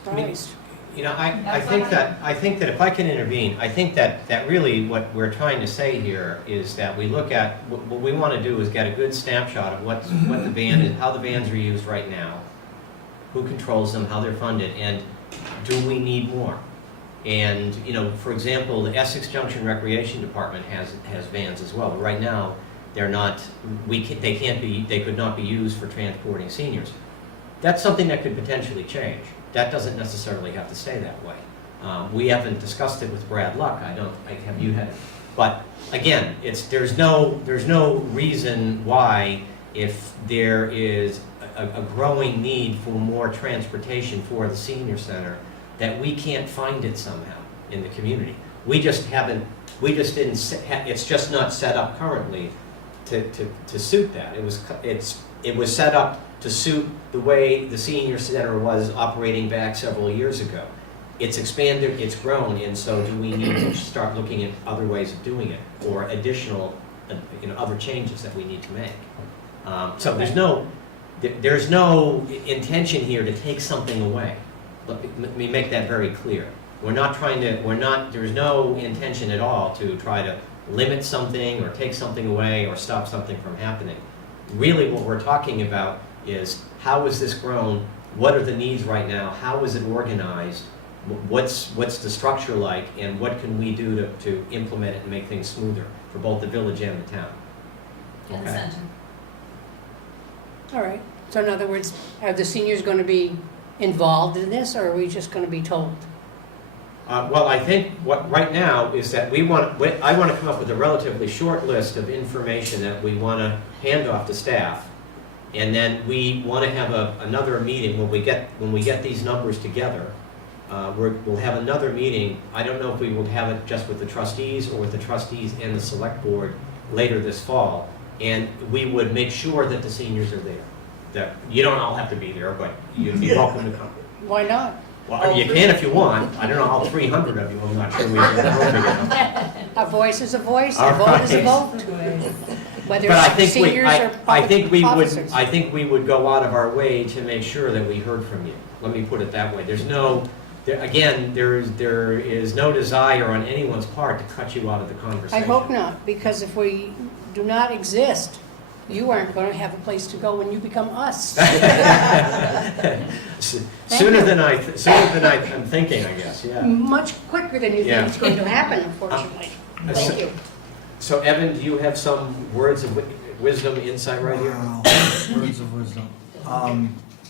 surprised. You know, I think that if I can intervene, I think that really what we're trying to say here is that we look at, what we want to do is get a good snapshot of what the van is, how the vans are used right now, who controls them, how they're funded, and do we need more? And, you know, for example, the Essex Junction Recreation Department has vans as well. But right now, they're not, they could not be used for transporting seniors. That's something that could potentially change. That doesn't necessarily have to stay that way. We haven't discussed it with Brad Luck. Have you had it? But again, there's no reason why, if there is a growing need for more transportation for the senior center, that we can't find it somehow in the community. It's just not set up currently to suit that. It was set up to suit the way the senior center was operating back several years ago. It's expanded, it's grown, and so do we need to start looking at other ways of doing it, or additional, other changes that we need to make? So there's no intention here to take something away. Let me make that very clear. There's no intention at all to try to limit something or take something away or stop something from happening. Really what we're talking about is, how is this grown? What are the needs right now? How is it organized? What's the structure like? And what can we do to implement it and make things smoother for both the village and the town? In the center. All right, so in other words, are the seniors going to be involved in this, or are we just going to be told? Well, I think what right now is that I want to come up with a relatively short list of information that we want to hand off to staff, and then we want to have another meeting when we get these numbers together. We'll have another meeting. I don't know if we will have it just with the trustees or with the trustees and the select board later this fall, and we would make sure that the seniors are there. That you don't all have to be there, but you'd be welcome to come. Why not? Well, you can if you want. I don't know, all 300 of you, I'm not sure we can. A voice is a voice, All a vote is a right. vote. Whether But I it's think seniors or public officers. I think we would go out of our way to make sure that we heard from you. Let me put it that way. There is no desire on anyone's part to cut you out of the I conversation. hope not, because if we do not exist, you aren't going to have a place to go when you become us. Sooner than I'm thinking, I guess, yeah. Much quicker than you Yeah. think it's going to happen, unfortunately. Thank you. So Evan, do you have some words of wisdom, insight right here? Wow, words of wisdom.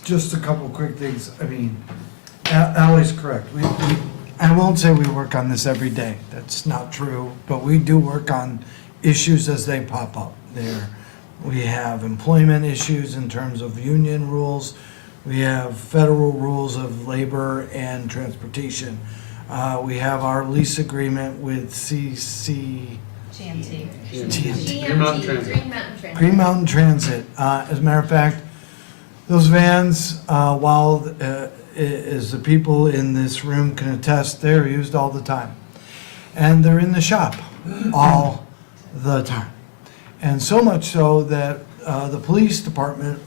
Just a couple quick things. I mean, Ally's correct. I won't say we work on this every day. That's not true. But we do work on issues as they pop up there. We have employment issues in terms of union rules. We have federal rules of labor and transportation. We have our lease agreement with GMT. Green Mountain Transit. Green Mountain Transit. Green Mountain Transit. As a matter of fact, those vans, while as the people in this room can attest, they're used all the time. And they're in the shop all the time. And so much so that the police department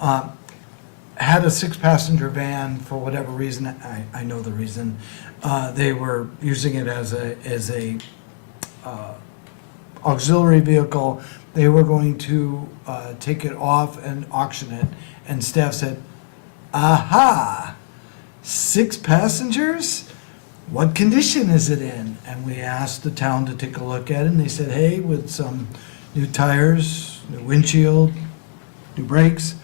had a 6-passenger van for whatever reason. I know the reason. They were using it as a auxiliary vehicle. They were going to take it off and auction it. And staff said, aha, 6 passengers? What condition is it in? And we asked the town to take a look at it, and they said, hey, with some new tires, new windshield, new brakes,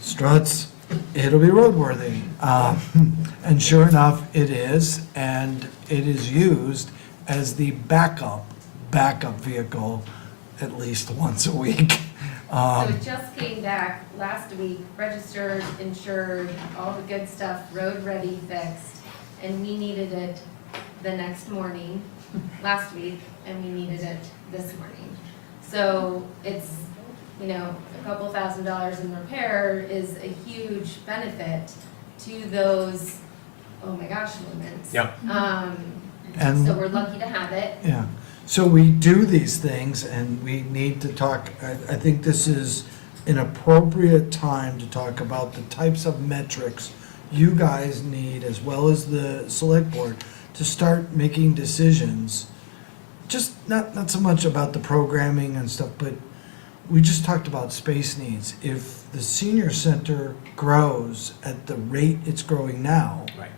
struts, it'll be roadworthy. And sure enough, it is, and it is used as the backup vehicle at least once a week. So it just came back last week, registered, insured, all the good stuff, road ready, fixed, and we needed it the next morning, last week, and we needed it this morning. So it's, a couple $1,000s in repair is a huge benefit to those, oh my gosh, moments. Yep. And- So we're lucky to have it. Yeah, so we do these things and we need to talk, I think this is an appropriate time to talk about the types of metrics you guys need, as well as the select board, to start making decisions. Just not so much about the programming and stuff, but we just talked about space needs. If the senior center grows at the rate it's growing now, Right.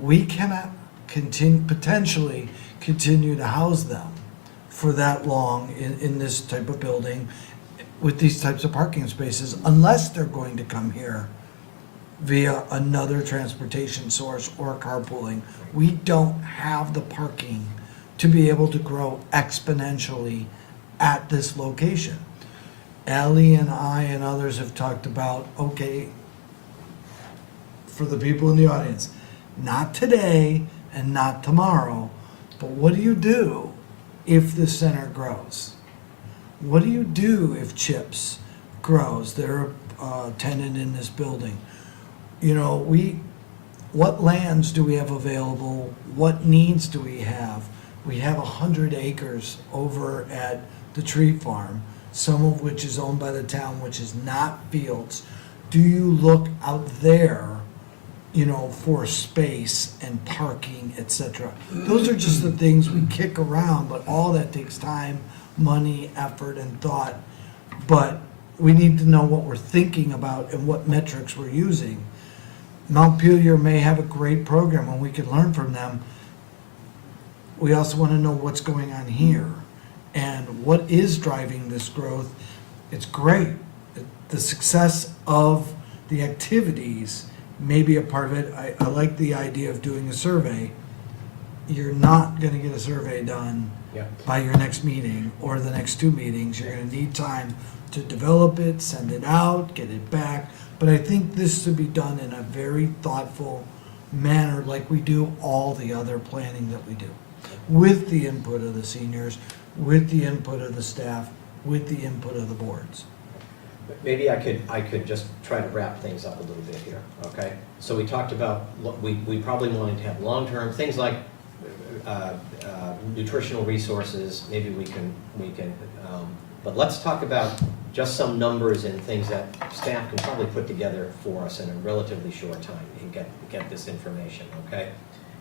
we cannot potentially continue to house them for that long in this type of building with these types of parking spaces, unless they're going to come here via another transportation source or carpooling. We don't have the parking to be able to grow exponentially at this location. Ally and I and others have talked about, okay, for the people in the audience, not today and not tomorrow, but what do you do if the center grows? What do you do if CHIPS grows? They're a tenant in this building. You know, what lands do we have available? What needs do we have? We have 100 acres over at the tree farm, some of which is owned by the town, which is not fields. Do you look out there, you know, for space and parking, etc.? Those are just the things we kick around, but all that takes time, money, effort, and thought. But we need to know what we're thinking about and what metrics we're using. Montpelier may have a great program and we can learn from them. We also want to know what's going on here and what is driving this growth. It's great. The success of the activities may be a part of it. I like the idea of doing a survey. You're not going to get a survey done Yeah. by your next meeting or the next two meetings. You're going to need time to develop it, send it out, get it back. But I think this should be done in a very thoughtful manner, like we do all the other planning that we do, with the input of the seniors, with the input of the staff, with the input of the boards. Maybe I could just try to wrap things up a little bit here, okay? So we talked about, we probably wanted to have long-term, things like nutritional resources, maybe we can, but let's talk about just some numbers and things that staff can probably put together for us in a relatively short time and get this information, okay?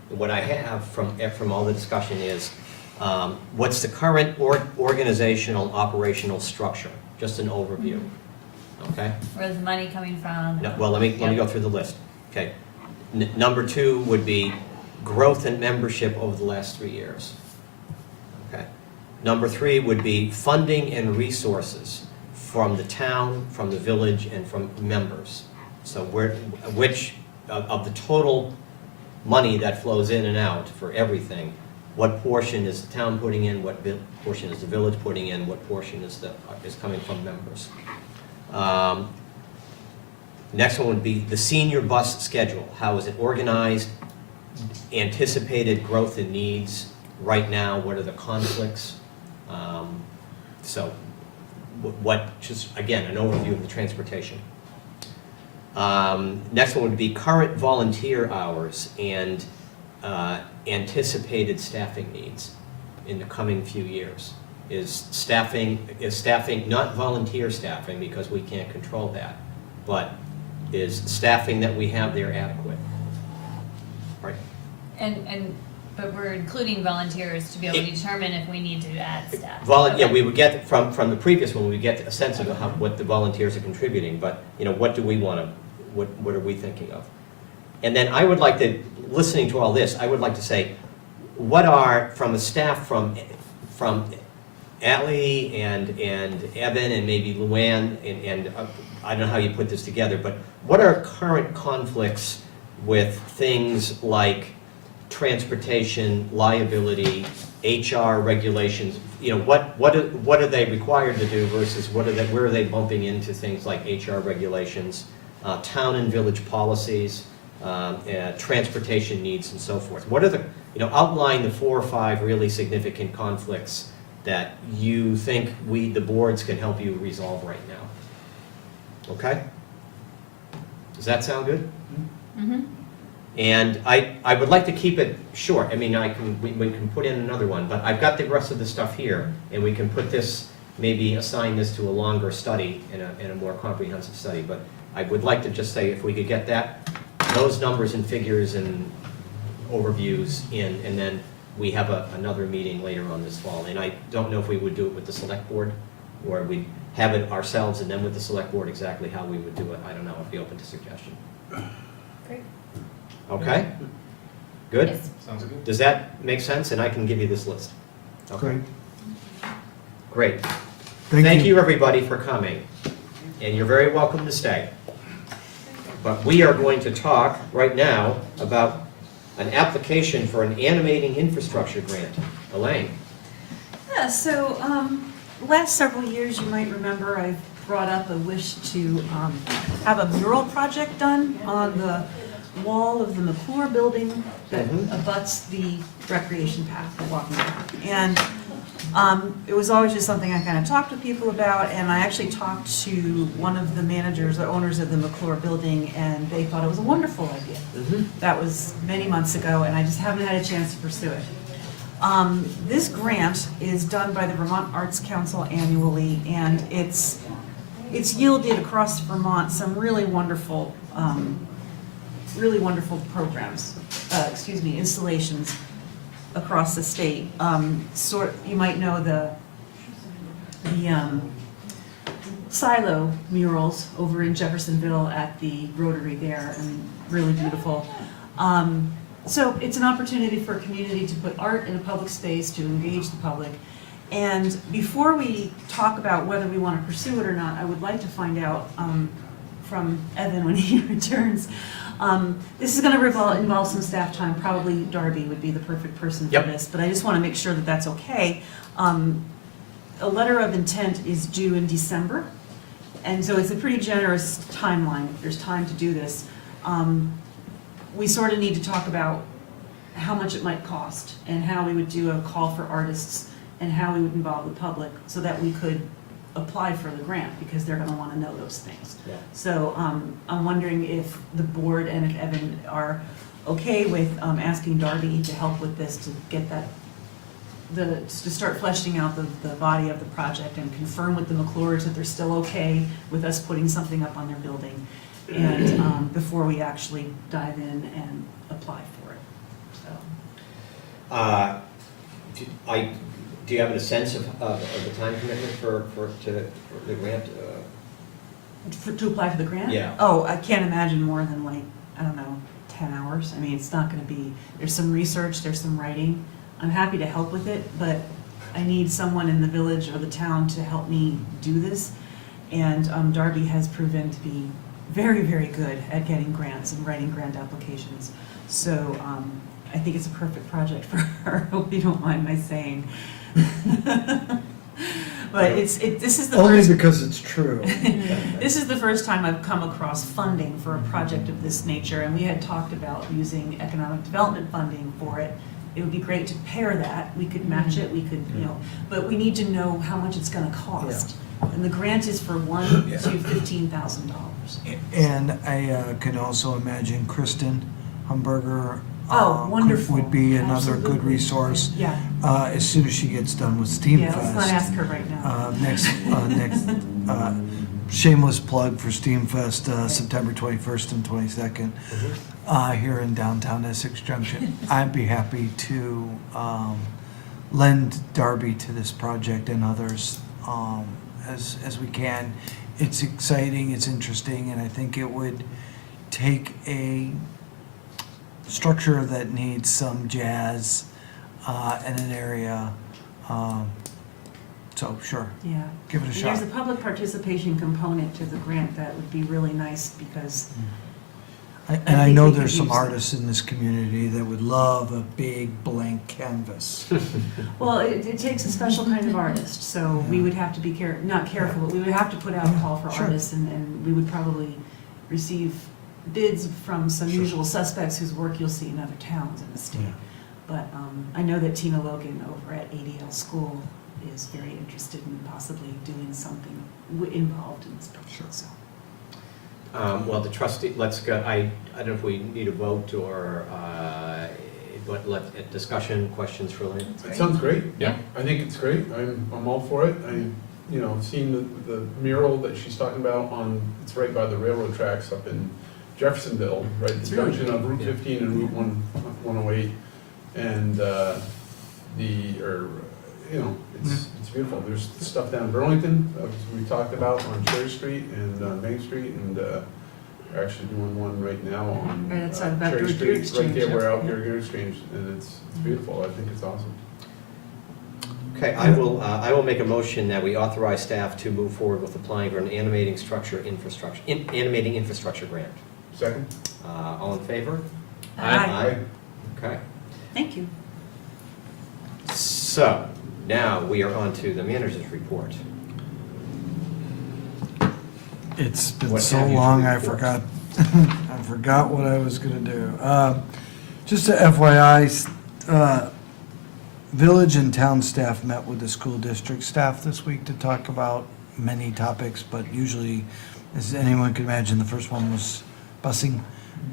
What I have from all the discussion is, what's the current organizational operational structure? Just an overview, okay? Where's the money coming from? No, well, let me go through the list. Okay. Number 2 would be growth in membership over the last 3 years. Okay. Number 3 would be funding and resources from the town, from the village, and from members. So which of the total money that flows in and out for everything, what portion is the town putting in, what portion is the village putting in, what portion is coming from members. Next one would be the senior bus schedule. How is it organized? Anticipated growth in needs right now, what are the conflicts? So just again, an overview of the transportation. Next one would be current volunteer hours and anticipated staffing needs in the coming few years. Is staffing not volunteer staffing, because we can't control that, but is staffing that we have there adequate? Right. But we're including volunteers to be able to determine if we need to add staff. Yeah, we would get, from the previous one, we get a sense of what the volunteers are contributing, but, you know, what do we want to, what are we thinking of? And then I would like to, listening to all this, I would like to say, what are, from the staff, from Ally and Evan and maybe Luann, and I don't know how you put this together, but what are current conflicts with things like transportation, liability, HR regulations? You know, what are they required to do versus where are they bumping into things like HR regulations, town and village policies, transportation needs, and so forth? What are the, you know, outline the 4 or 5 really significant conflicts that you think the boards can help you resolve right now. Okay? Does that sound good? Mm-hmm. And I would like to keep it short. I mean, we can put in another one, but I've got the rest of the stuff here, and we can put this, maybe assign this to a longer study, in a more comprehensive study. But I would like to just say, if we could get that those numbers and figures and overviews in, and then we have another meeting later on this fall. And I don't know if we would do it with the select board, or we'd have it ourselves and then with the select board, exactly how we would do it. I don't know, I'd be open to suggestion. Great. Okay? Good? Yes. Sounds good. Does that make sense? And I can give you this list. Okay. Great. Great. Thank Thank you. you, everybody, for coming. And you're very welcome to stay. But we are going to talk right now about an application for an animating infrastructure grant. Elaine? Yeah, so, last several years, you might remember, I brought up a wish to have a mural project done on the wall of the McClure building that abuts the recreation path, the walking path. And it was always just something I kind of talked to people about, and I actually talked to one of the managers or owners of the McClure building, and they thought it was a wonderful idea. That was many months ago, and I just haven't had a chance to pursue it. This grant is done by the Vermont Arts Council annually, and it's yielded across Vermont some really wonderful programs, installations across the state. You might know the silo murals over in Jeffersonville at the Rotary there, and really beautiful. So it's an opportunity for a community to put art in a public space, to engage the public. And before we talk about whether we want to pursue it or not, I would like to find out from Evan when he returns. This is going to involve some staff time. Probably Darby would be the perfect person for this, but I just want to make sure that that's okay. A letter of intent is due in December, and so it's a pretty generous timeline. If there's time to do this. We sort of need to talk about how much it might cost and how we would do a call for artists and how we would involve the public so that we could apply for the grant, because they're going to want to know those things. Yeah. So I'm wondering if the board and if Evan are okay with asking Darby to help with this, to get that, to start fleshing out the body of the project and confirm with the McClures that they're still okay with us putting something up on their building, and before we actually dive in and apply for it. So. Do you have a sense of the time commitment for the grant? To apply for the grant? Yeah. Oh, I can't imagine more than, like, I don't know, 10 hours. I mean, it's not going to be, there's some research, there's some writing. I'm happy to help with it, but I need someone in the village or the town to help me do this. And Darby has proven to be very, very good at getting grants and writing grant applications. So I think it's a perfect project for her. I hope you don't mind my saying. But this is the Only first, because it's true. this is the first time I've come across funding for a project of this nature, and we had talked about using economic development funding for it. It would be great to pair that. We could match it, we could, but we need to know how much it's gonna cost. And the grant is for $1,000 to $15,000. And I can also imagine Kristen Humberger Wonderful. would be another good Absolutely. resource. Yeah. As soon as she gets done with Steam Yeah, Fest. let's not ask her right now. Next, shameless plug for Steam Fest, September 21st and 22nd, here in downtown Essex Junction. I'd be happy to lend Darby to this project and others as we can. It's exciting, it's interesting, and I think it would take a structure that needs some jazz in an area. So sure, Yeah. give it a And shot. there's a public participation component to the grant that would be really nice, because And I think know we could there's some use that. artists in this community that would love a big blank canvas. well, it takes a special kind of artist, so we would have to be not careful, but we would have to put out a call for Sure. artists, and we would probably receive bids from some usual suspects whose work you'll see in other towns in the state. Yeah. But I know that Tina Logan over at ADL School is very interested in possibly doing something involved in this project. So. Well, the trustee, let's go, I don't know if we need a vote or, but discussion, questions for Lynn? It sounds great. Yeah. I think it's great. I'm all for it. Seeing the mural that she's talking about it's right by the railroad tracks up in Jeffersonville, right, It's the really junction of Route 15 and Route 108, and it's beautiful. There's stuff down in Burlington, as we talked about, on Cherry Street and Main Street, and we're actually doing one right now on Right outside of Outdoor Cherry Gear Street, right there Exchange. where Outdoor Gear Exchange, and it's beautiful. I think it's awesome. Okay, I will make a motion that we authorize staff to move forward with applying for an animating infrastructure grant. Second? All in favor? Aye. Okay. Thank you. So, now we are on to the manager's report. It's been What so have you to long, I report? forgot, I forgot what I was gonna do. Just a FYI, village and town staff met with the school district staff this week to talk about many topics, but usually, as anyone can imagine, the first one was busing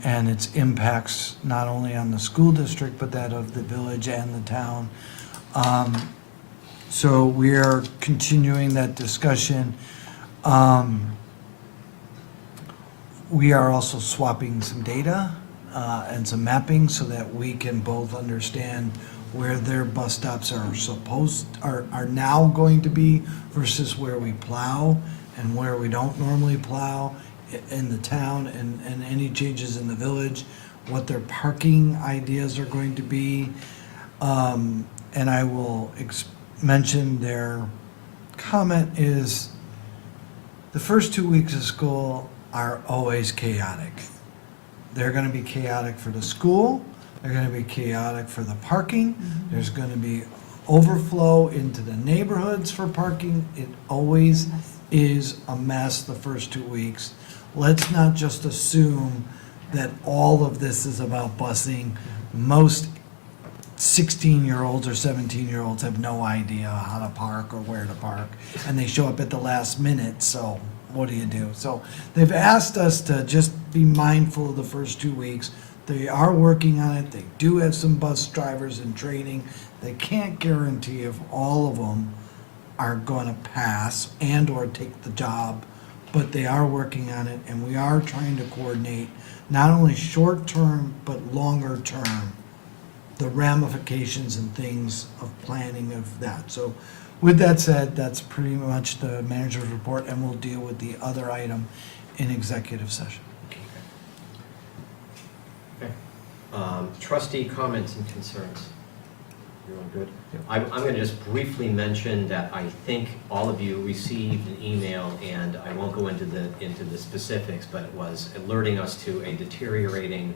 and its impacts not only on the school district, but that of the village and the town. So we are continuing that discussion. We are also swapping some data and some mapping so that we can both understand where their bus stops are now going to be versus where we plow and where we don't normally plow in the town, and any changes in the village, what their parking ideas are going to be. And I will mention their comment is the first 2 weeks of school are always chaotic. They're gonna be chaotic for the school, they're gonna be chaotic for the parking, there's gonna be overflow into the neighborhoods for parking. It always is a mess the first 2 weeks. Let's not just assume that all of this is about busing. Most 16-year-olds or 17-year-olds have no idea how to park or where to park, and they show up at the last minute, so what do you do? So they've asked us to just be mindful of the first 2 weeks. They are working on it. They do have some bus drivers in training. They can't guarantee if all of them are going to pass and or take the job, but they are working on it, and we are trying to coordinate not only short-term but longer-term, the ramifications and things of planning of that. So with that said, that's pretty much the manager's report, and we'll deal with the other item in executive session. Okay. Trustee comments and concerns. Everyone good? I'm going to just briefly mention that I think all of you received an email, and I won't go into the specifics, but it was alerting us to a deteriorating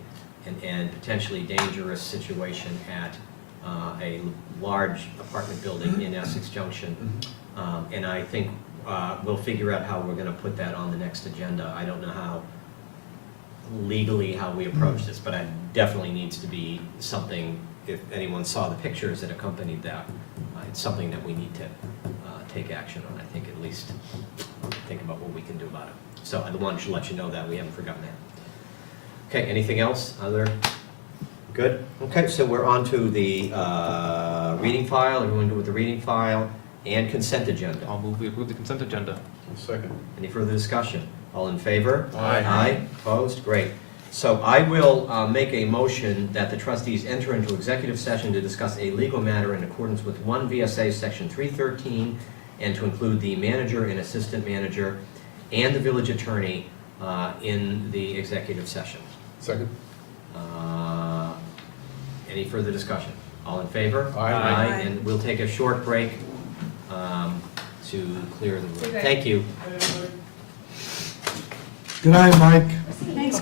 and potentially dangerous situation at a large apartment building in Essex Junction. And I think we'll figure out how we're going to put that on the next agenda. I don't know how legally how we approach this, but it definitely needs to be something. If anyone saw the pictures that accompanied that, it's something that we need to take action on. I think at least think about what we can do about it. So I wanted to let you know that we haven't forgotten that. Okay, anything else? Other? Good? Okay, so we're on to the reading file. Everyone good with the reading file and consent agenda? I'll move, we approve the consent agenda. Second. Any further discussion? All in favor? Aye. Aye, opposed? Great. So I will make a motion that the trustees enter into executive session to discuss a legal matter in accordance with 1 VSA Section 313, and to include the manager and assistant manager and the village attorney in the executive session. Second. Any further discussion? All in favor? Aye. And we'll take a short break to clear the room. Okay. Thank you. Good night, Mike. Thanks.